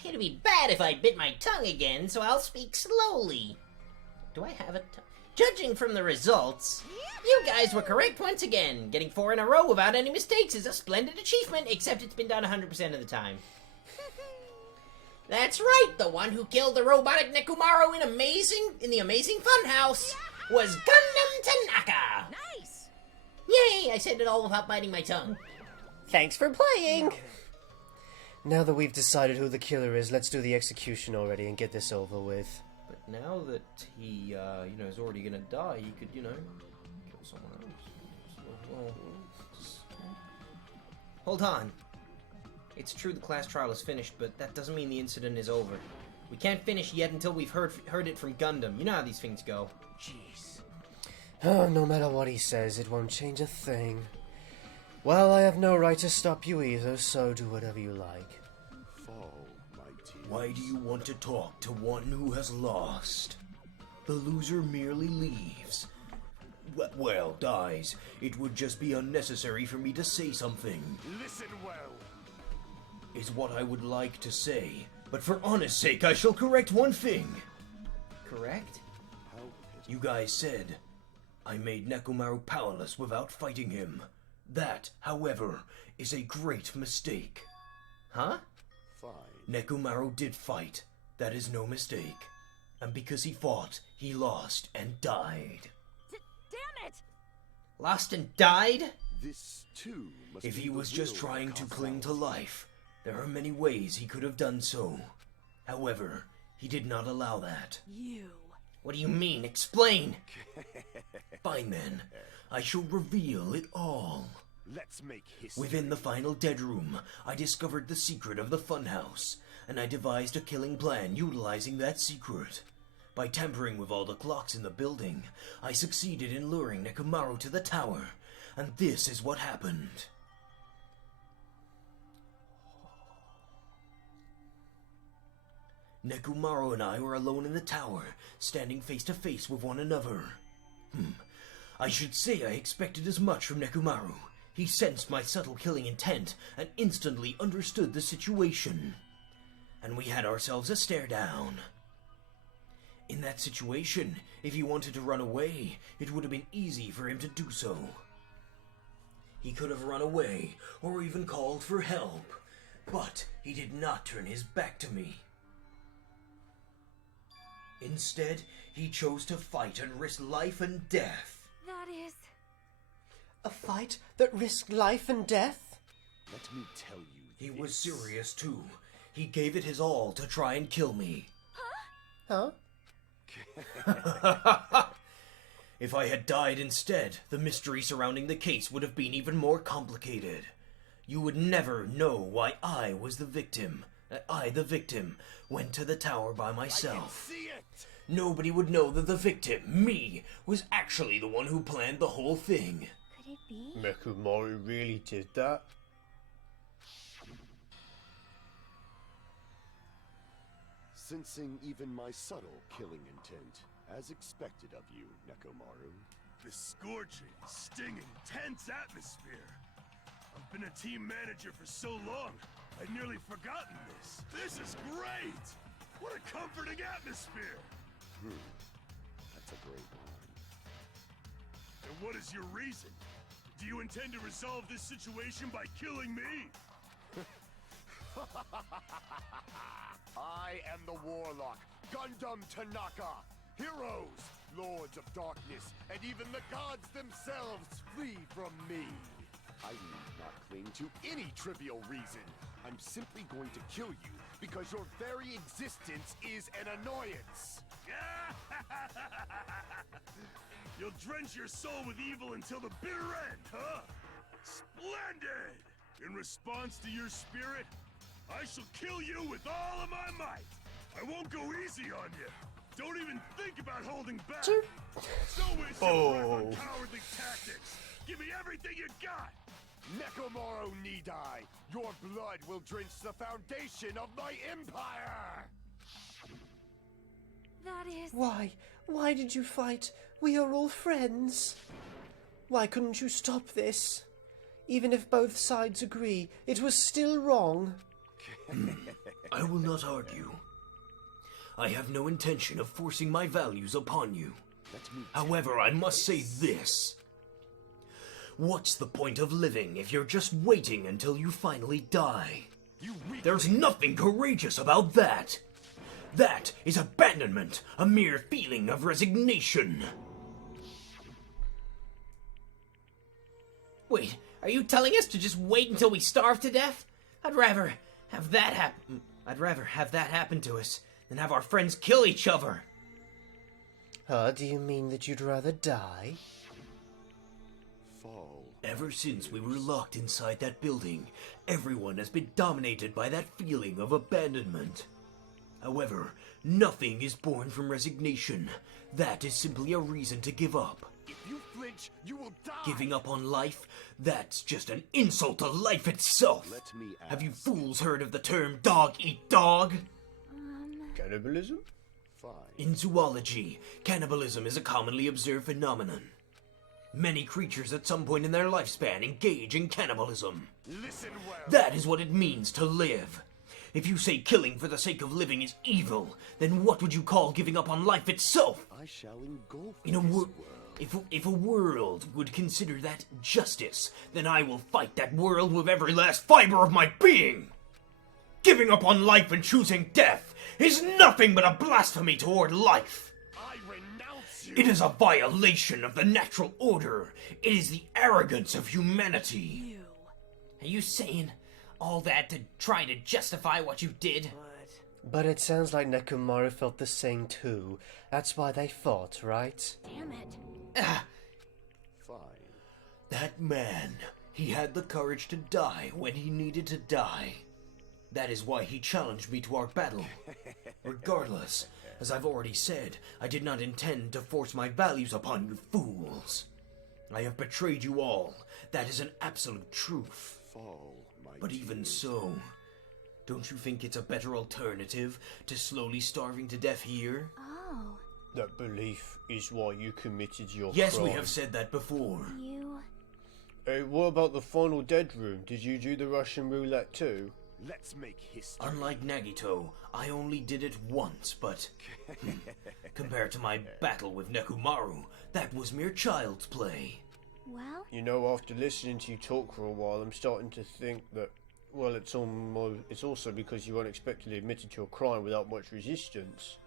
It'd be bad if I bit my tongue again, so I'll speak slowly. Do I have a tongue? Judging from the results, you guys were correct once again. Getting 4 in a row without any mistakes is a splendid achievement, except it's been done 100% of the time. That's right, the one who killed the robotic Nekomaru in the Amazing Funhouse was Gundam Tanaka. Nice. Yay, I said it all without biting my tongue. Thanks for playing! Now that we've decided who the killer is, let's do the execution already and get this over with. But now that he, is already gonna die, he could, kill someone else. Well, hold on. It's true the class trial is finished, but that doesn't mean the incident is over. We can't finish yet until we've heard it from Gundam. You know how these things go. Jeez. Oh, no matter what he says, it won't change a thing. Well, I have no right to stop you either, so do whatever you like. Fall, my tears. Why do you want to talk to one who has lost? The loser merely leaves. Well, dies. It would just be unnecessary for me to say something. Listen well. Is what I would like to say. But for honest sake, I shall correct one thing. Correct? How You guys said I made Nekomaru powerless without fighting him. That, however, is a great mistake. Huh? fine. Nekomaru did fight. That is no mistake. And because he fought, he lost and died. Damn it! Lost and died? This, too, must If be he the was just will trying of to cling to causality. life, there are many ways he could have done so. However, he did not allow that. You. What do you mean? Explain! Fine then, I shall reveal it all. Let's make history. Within the final dead room, I discovered the secret of the funhouse, and I devised a killing plan utilizing that secret. By tampering with all the clocks in the building, I succeeded in luring Nekomaru to the tower, and this is what happened. Nekomaru and I were alone in the tower, standing face to face with one another. I should say I expected as much from Nekomaru. He sensed my subtle killing intent and instantly understood the situation. And we had ourselves a stare down. In that situation, if he wanted to run away, it would have been easy for him to do so. He could have run away, or even called for help, but he did not turn his back to me. Instead, he chose to fight and risk life and death. That is... A fight that risked life and death? Let me tell you He this. was serious too. He gave it his all to try and kill me. Huh? If I had died instead, the mystery surrounding the case would have been even more complicated. You would never know why I was the victim. I, the victim, went to the tower by myself. I can see it! Nobody would know that the victim, me, was actually the one who planned the whole thing. Could it be? Nekomaru really did that? Sensing even my subtle killing intent, as expected of you, Nekomaru. The scorching, stinging, tense atmosphere. I've been a team manager for so long, I'd nearly forgotten this. This is great! What a comforting atmosphere! That's a great line. And what is your reason? Do you intend to resolve this situation by killing me? I am the Warlock, Gundam Tanaka. Heroes, Lords of Darkness, and even the gods themselves flee from me. I need not cling to any trivial reason. I'm simply going to kill you because your very existence is an annoyance. You'll drench your soul with evil until the bitter end, huh? Splendid! In response to your spirit, I shall kill you with all of my might. I won't go easy on you. Don't even think about holding back. So is your breath on cowardly tactics. Give me everything you got. Nekomaru Nidai, your blood will drench the foundation of my empire! That is... Why? Why did you fight? We are all friends. Why couldn't you stop this? Even if both sides agree, it was still wrong. I will not argue. I have no intention of forcing my values upon you. However, I must say this. What's the point of living if you're just waiting until you finally die? There's nothing courageous about that. That is abandonment, a mere feeling of resignation. Wait, are you telling us to just wait until we starve to death? I'd rather have that happen to us than have our friends kill each other. Do you mean that you'd rather die? Fall. Ever since we were locked inside that building, everyone has been dominated by that feeling of abandonment. However, nothing is born from resignation. That is simply a reason to give up. If you flinch, you will die! Giving up on life? That's just an insult to life itself! Let me ask. Have you fools heard of the term dog eat dog? Cannibalism? Fine. In zoology, cannibalism is a commonly observed phenomenon. Many creatures at some point in their lifespan engage in cannibalism. Listen well. That is what it means to live. If you say killing for the sake of living is evil, then what would you call giving up on life itself? I shall engulf In a this world, world. if a world would consider that justice, then I will fight that world with every last fiber of my being. Giving up on life and choosing death is nothing but a blasphemy toward life. I renounce you! It is a violation of the natural order. It is the arrogance of humanity. Are you saying all that to try to justify what you did? But it sounds like Nekomaru felt the same too. That's why they fought, right? Damn it. Fine. That man, he had the courage to die when he needed to die. That is why he challenged me to our battle. Regardless, as I've already said, I did not intend to force my values upon you fools. I have betrayed you all. That is an absolute truth. Fall, my But even tears. so, don't you think it's a better alternative to slowly starving to death here? Oh, That belief is why you committed your Yes, crime. we have said that before. you... Hey, what about the final dead room? Did you do the Russian roulette too? Let's make history. Unlike Nagito, I only did it once, but compared to my battle with Nekomaru, that was mere child's play. Well, You know, after listening to you talk for a while, I'm starting to think that, well, it's also because you unexpectedly admitted to your crime without much resistance.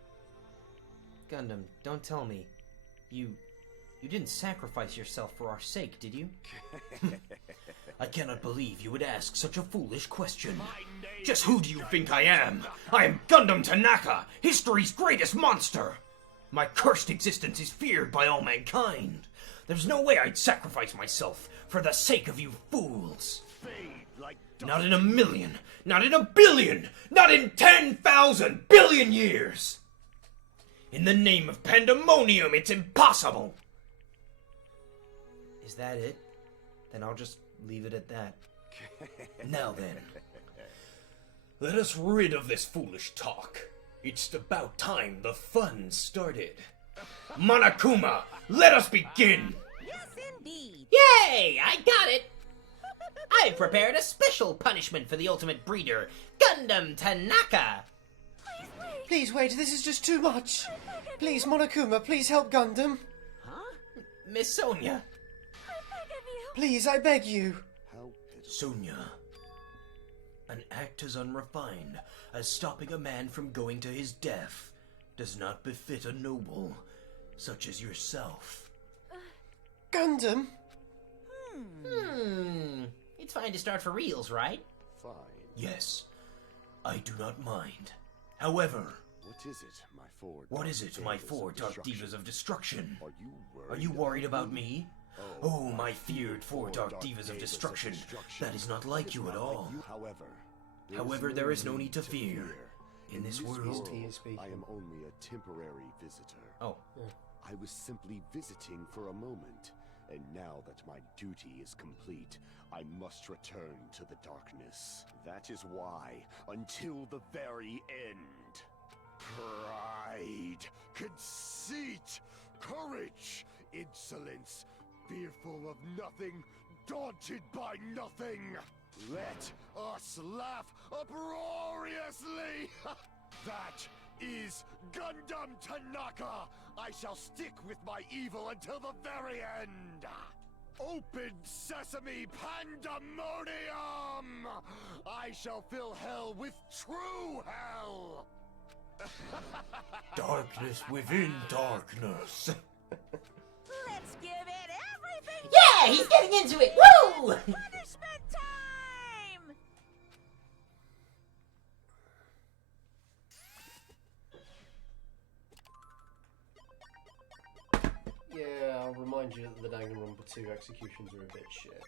Gundam, don't tell me. You didn't sacrifice yourself for our sake, did you? I cannot believe you would ask such a foolish question. Just who do you think I am? I am Gundam Tanaka, history's greatest monster! My cursed existence is feared by all mankind. There's no way I'd sacrifice myself for the sake of you fools. Not in a million, not in a billion, not in 10,000 billion years! In the name of pandemonium, it's impossible! Is that it? Then I'll just leave it at that. Now then, let us rid of this foolish talk. It's about time the fun started. Monokuma, let us begin! Yes, indeed. Yay! I got it! I've prepared a special punishment for the ultimate breeder, Gundam Tanaka! Please wait, this is just too much. Please, Monokuma, please help Gundam. Huh? Miss Sonia. Please, I beg you. Sonia, an act as unrefined as stopping a man from going to his death does not befit a noble such as yourself. Gundam? It's fine to start for reals, right? Fine. Yes, I do not mind. However, what is it, my four Dark Divas of Destruction? Are you worried about me? Oh, my feared four Dark Divas of Destruction. That is not like you at all. However, there is no need to fear. In this world, I am only a temporary visitor. Oh. I was simply visiting for a moment, and now that my duty is complete, I must return to the darkness. That is why, until the very end, pride, conceit, courage, insolence, fearful of nothing, daunted by nothing. Let us laugh uproariously! That is Gundam Tanaka! I shall stick with my evil until the very end! Open sesame pandemonium! I shall fill hell with true hell! darkness within darkness. Let's give it everything. Yeah, he's getting into it. Woo! Punishment time! Yeah, I'll remind you that the Danganronpa 2 executions are a bit shit.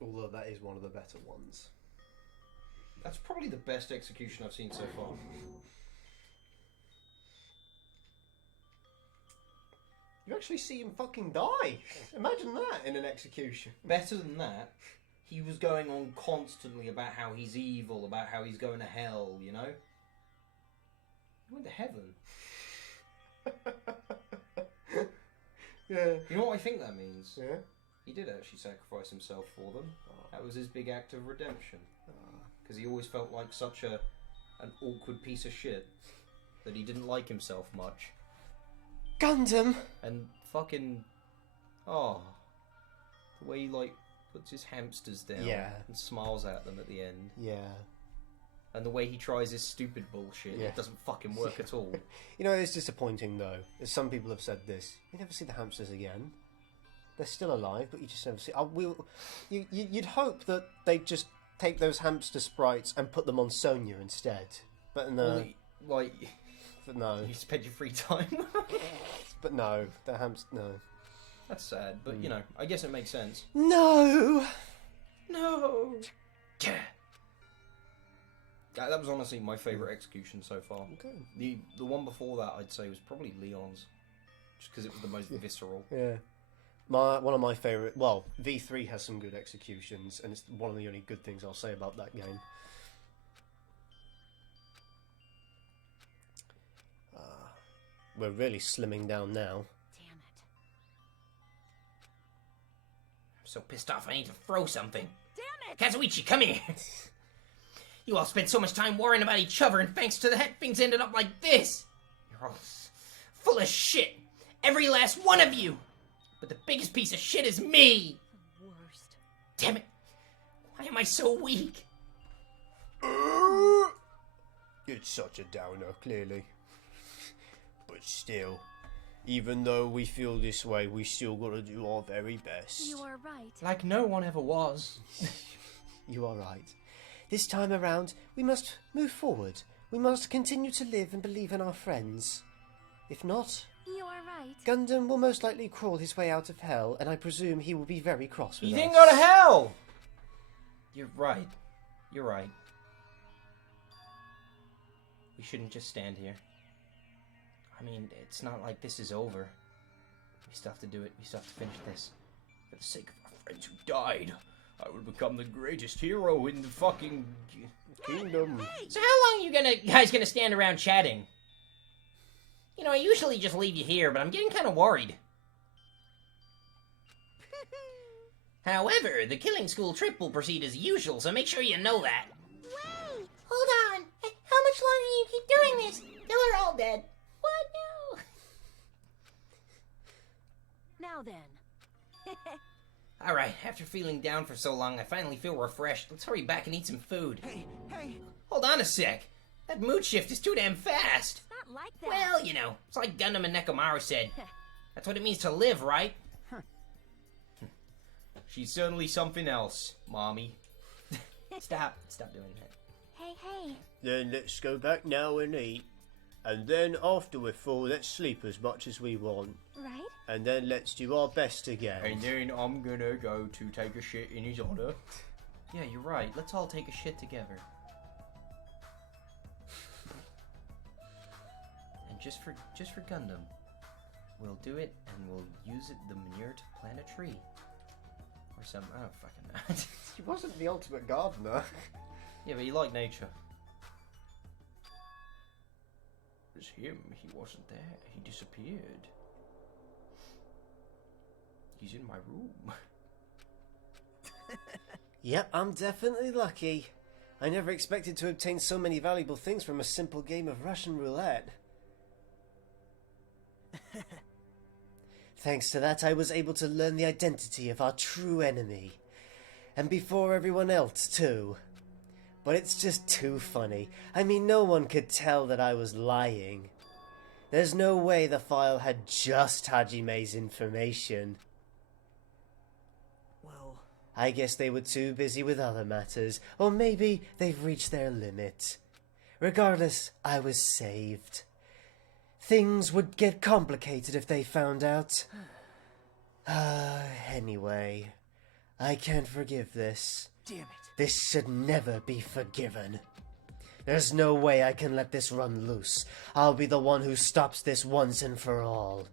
Although that is one of the better ones. That's probably the best execution I've seen so far. You actually see him fucking die. Imagine that in an execution. Better than that, he was going on constantly about how he's evil, about how he's going to hell, you know? He went to heaven. Yeah. You know what I think that means? Yeah. He did actually sacrifice himself for them. That was his big act of redemption. Because he always felt like such an awkward piece of shit that he didn't like himself much. Gundam! And fucking... Oh. The way he, like, puts his hamsters down Yeah. and smiles at them at the end. Yeah. And the way he tries his stupid bullshit, Yeah. it doesn't fucking work at all. You know, it's disappointing though. As some people have said this, you never see the hamsters again. They're still alive, but you just never see. You'd hope that they'd just take those hamster sprites and put them on Sonia instead. But no. Like, but no. You spend your free time. But no, the hamster. No. That's sad, but you know, I guess it makes sense. No. No. That was honestly my favourite execution so far. Okay. The one before that, I'd say, was probably Leon's, just because it was the most visceral. Yeah. One of my favourite... Well, V3 has some good executions, and it's one of the only good things I'll say about that game. We're really slimming down now. Damn it. I'm so pissed off I need to throw something. Damn it! Kazuichi, come here! You all spent so much time worrying about each other, and thanks to that, things ended up like this! You're all full of shit! Every last one of you! But the biggest piece of shit is me! The worst. Damn it! Why am I so weak? It's such a downer, clearly. But still, even though we feel this way, we still gotta do our very best. You are right. Like no one ever was. You are right. This time around, we must move forward. We must continue to live and believe in our friends. If not, You are right. Gundam will most likely crawl his way out of hell, and I presume he will be very cross with He us. didn't go to hell! You're right. You're right. We shouldn't just stand here. I mean, it's not like this is over. We still have to do it. We still have to finish this. For the sake of our friends who died, I will become the greatest hero in the fucking kingdom. So how long you guys gonna stand around chatting? You know, I usually just leave you here, but I'm getting kind of worried. However, the killing school trip will proceed as usual, so make sure you know that. Wait! Hold on! How much longer do you keep doing this? Till we're all dead. What? No! Now then. Alright, after feeling down for so long, I finally feel refreshed. Let's hurry back and eat some food. Hey! Hold on a sec. That mood shift is too damn fast. It's not like that. Well, you know, it's like Gundam and Nekomaru said. That's what it means to live, right? She's certainly something else, Mommy. Stop doing that. Hey. Then let's go back now and eat. And then after we're full, let's sleep as much as we want. Right? And then let's do our best again. And then I'm gonna go to take a shit in his honor. Yeah, you're right. Let's all take a shit together. And just for Gundam, we'll do it and we'll use the manure to plant a tree. Or some, I don't fucking know. He wasn't the ultimate gardener. Yeah, but he liked nature. It was him. He wasn't there. He disappeared. He's in my room. Yep, I'm definitely lucky. I never expected to obtain so many valuable things from a simple game of Russian roulette. Thanks to that, I was able to learn the identity of our true enemy. And before everyone else, too. But it's just too funny. I mean, no one could tell that I was lying. There's no way the file had just Hajime's information. Well, I guess they were too busy with other matters, or maybe they've reached their limit. Regardless, I was saved. Things would get complicated if they found out. Anyway, I can't forgive this. damn it. This should never be forgiven. There's no way I can let this run loose. I'll be the one who stops this once and for all,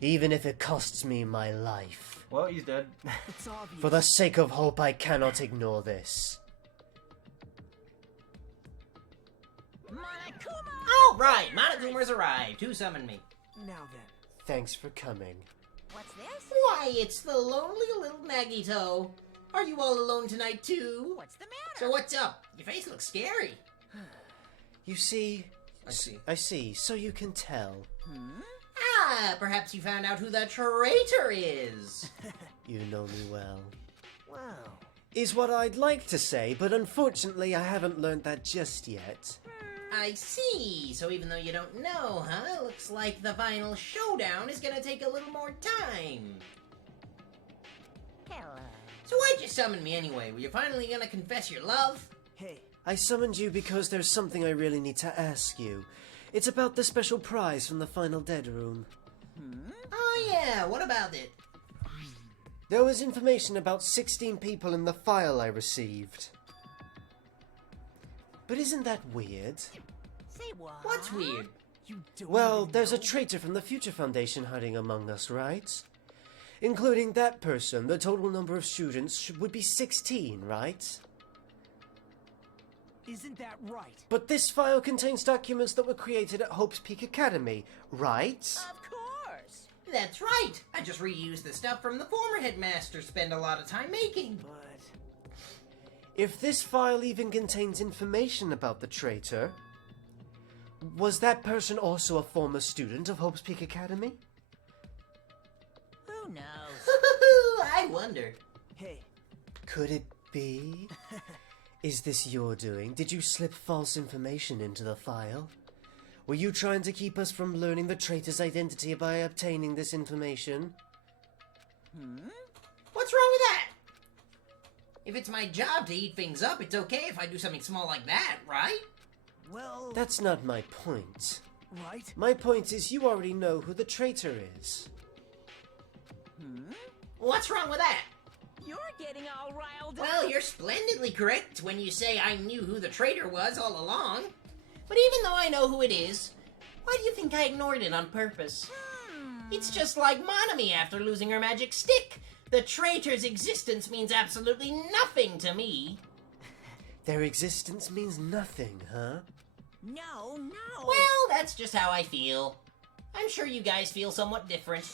even if it costs me my life. Well, he's dead. It's obvious. For the sake of hope, I cannot ignore this. All right, Monokuma's arrived. Who summoned me? Now then. Thanks for coming. What's this? Why, it's the lonely little Nagito. Are you all alone tonight, too? What's the matter? So what's up? Your face looks scary. You see... I see. I see, so you can tell. Ah, perhaps you found out who the traitor is. You know me well. Wow. Is what I'd like to say, but unfortunately I haven't learned that just yet. I see. So even though you don't know, huh? Looks like the final showdown is gonna take a little more time. Hello. So why'd you summon me anyway? Were you finally gonna confess your love? Hey, I summoned you because there's something I really need to ask you. It's about the special prize from the final dead room. Oh yeah, what about it? There was information about 16 people in the file I received. But isn't that weird? Say what? What's weird? you don't Well, even there's a know? traitor from the Future Foundation hiding among us, right? Including that person, the total number of students would be 16, right? Isn't that right? But this file contains documents that were created at Hope's Peak Academy, right? Of course. That's right. I just reused the stuff from the former headmaster spent a lot of time making. But If this file even contains information about the traitor, was that person also a former student of Hope's Peak Academy? Who knows? I wonder. hey, Could it be? Is this your doing? Did you slip false information into the file? Were you trying to keep us from learning the traitor's identity by obtaining this information? What's wrong with that? If it's my job to eat things up, it's okay if I do something small like that, right? well, That's not my point. right? My point is you already know who the traitor is. What's wrong with that? You're getting all riled up. Well, you're splendidly correct when you say I knew who the traitor was all along. But even though I know who it is, why do you think I ignored it on purpose? It's just like Monami after losing her magic stick. The traitor's existence means absolutely nothing to me. Their existence means nothing, huh? No, no. Well, that's just how I feel. I'm sure you guys feel somewhat different.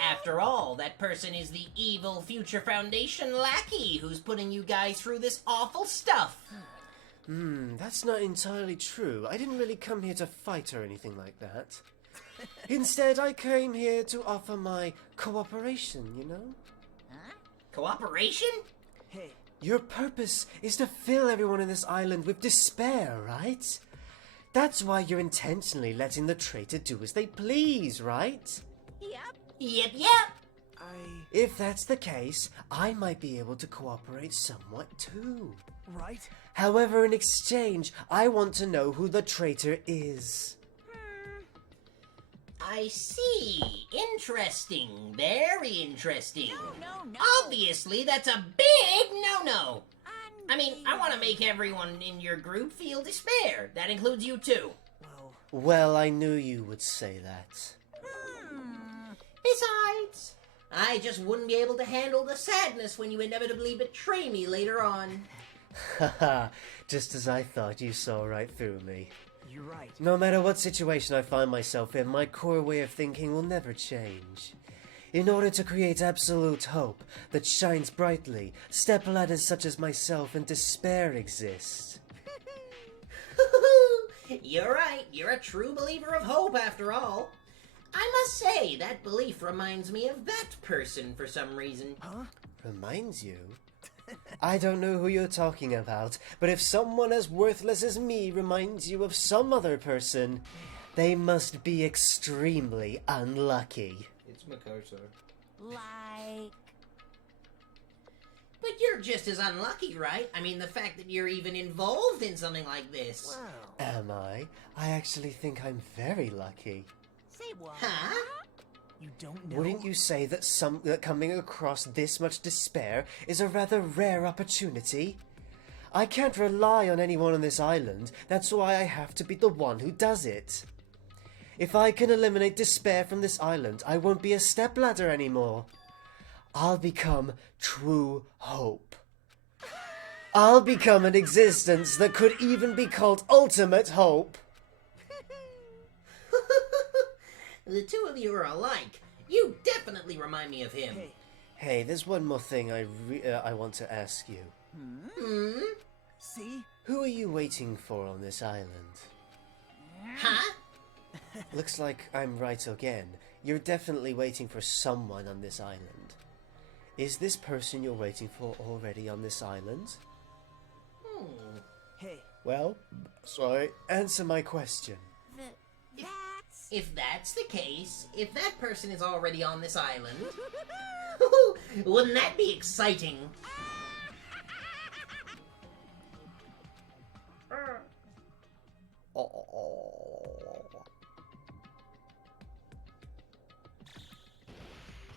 After all, that person is the evil Future Foundation lackey who's putting you guys through this awful stuff. That's not entirely true. I didn't really come here to fight or anything like that. Instead, I came here to offer my cooperation, you know? Cooperation? Hey, Your purpose is to fill everyone in this island with despair, right? That's why you're intentionally letting the traitor do as they please, right? Yep. If that's the case, I might be able to cooperate somewhat too. right? However, in exchange, I want to know who the traitor is. I see. Interesting. Very interesting. No. Obviously, that's a big no-no. I mean, I want to make everyone in your group feel despair. That includes you too. Well, Well, I knew you would say that. Besides, I just wouldn't be able to handle the sadness when you inevitably betray me later on. Haha, just as I thought, you saw right through me. you're right. No matter what situation I find myself in, my core way of thinking will never change. In order to create absolute hope that shines brightly, stepladders such as myself and despair exist. You're right. You're a true believer of hope, after all. I must say, that belief reminds me of that person for some reason. Reminds you? I don't know who you're talking about, but if someone as worthless as me reminds you of some other person, they must be extremely unlucky. It's Makoto. Like... But you're just as unlucky, right? I mean, the fact that you're even involved in something like this. Am I? I actually think I'm very lucky. Say what? Huh? You don't know? Wouldn't you say that coming across this much despair is a rather rare opportunity? I can't rely on anyone on this island, that's why I have to be the one who does it. If I can eliminate despair from this island, I won't be a stepladder anymore. I'll become true hope. I'll become an existence that could even be called ultimate hope. The two of you are alike. You definitely remind me of him. Hey, Hey, there's one more thing I want to ask you. see? Who are you waiting for on this island? Huh? Looks like I'm right again. You're definitely waiting for someone on this island. Is this person you're waiting for already on this island? Hey. Well, sorry, answer my question. If that's the case, if that person is already on this island, wouldn't that be exciting?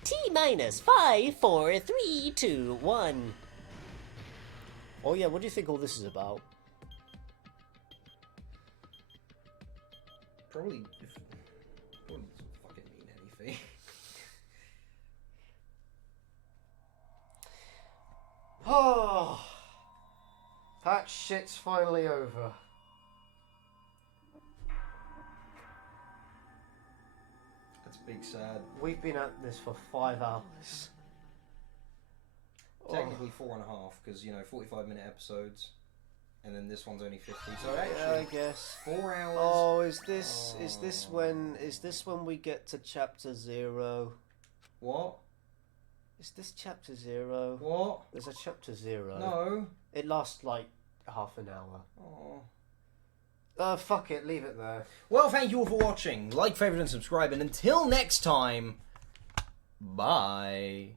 T-minus 5, 4, 3, 2, 1. Oh yeah, what do you think all this is about? Probably doesn't fucking mean anything. Oh, that shit's finally over. That's big sad. We've been at this for 5 hours. Technically 4.5, because, you know, 45-minute episodes, and then this one's only 50. So actually, yeah, I guess 4 hours. Oh, is this when we get to chapter 0? What? Is this chapter 0? What? There's a chapter 0. No. It lasts like half an hour. Oh. Fuck it, leave it there. Well, thank you all for watching. Like, favorite, and subscribe, and until next time, bye.